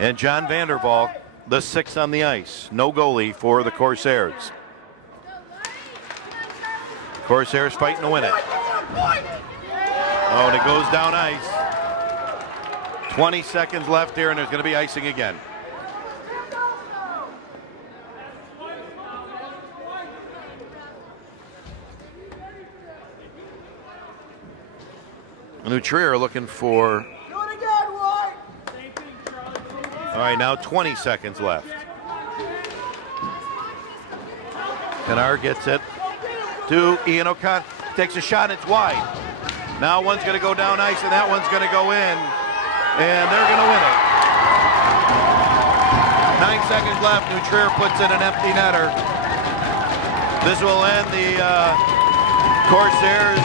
and John Vandervalk, the 6 on the ice. No goalie for the Corsairs. Corsairs fighting to win it. Oh, and it goes down ice. 20 seconds left here, and there's going to be icing again. New Trier looking for. All right, now 20 seconds left. Canar gets it to Ian O'Connor. Takes a shot, it's wide. Now one's going to go down ice, and that one's going to go in, and they're going to win it. 9 seconds left. New Trier puts in an empty netter. This will end the Corsairs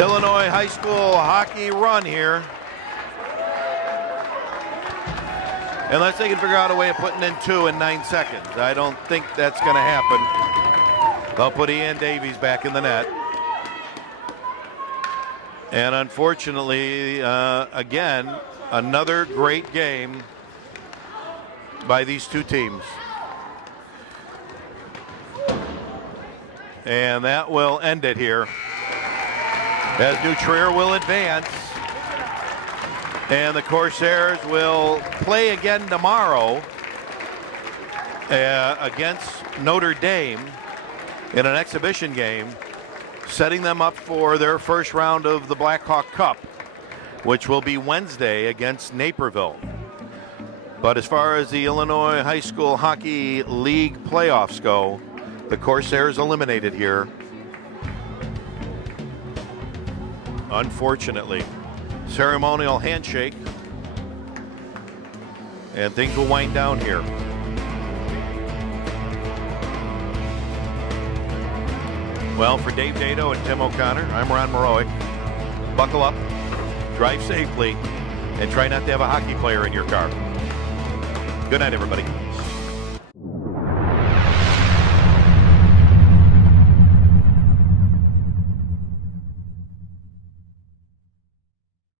Illinois high school hockey run here. Unless they can figure out a way of putting in 2 in 9 seconds. I don't think that's going to happen. They'll put Ian Davies back in the net. And unfortunately, again, another great game by these two teams. And that will end it here, as New Trier will advance, and the Corsairs will play again tomorrow against Notre Dame in an exhibition game, setting them up for their first round of the Blackhawk Cup, which will be Wednesday against Naperville. But as far as the Illinois High School Hockey League playoffs go, the Corsairs eliminated here, unfortunately. Ceremonial handshake, and things will wind down here. Well, for Dave Dado and Tim O'Connor, I'm Ron Maroy. Buckle up, drive safely, and try not to have a hockey player in your car. Good night, everybody.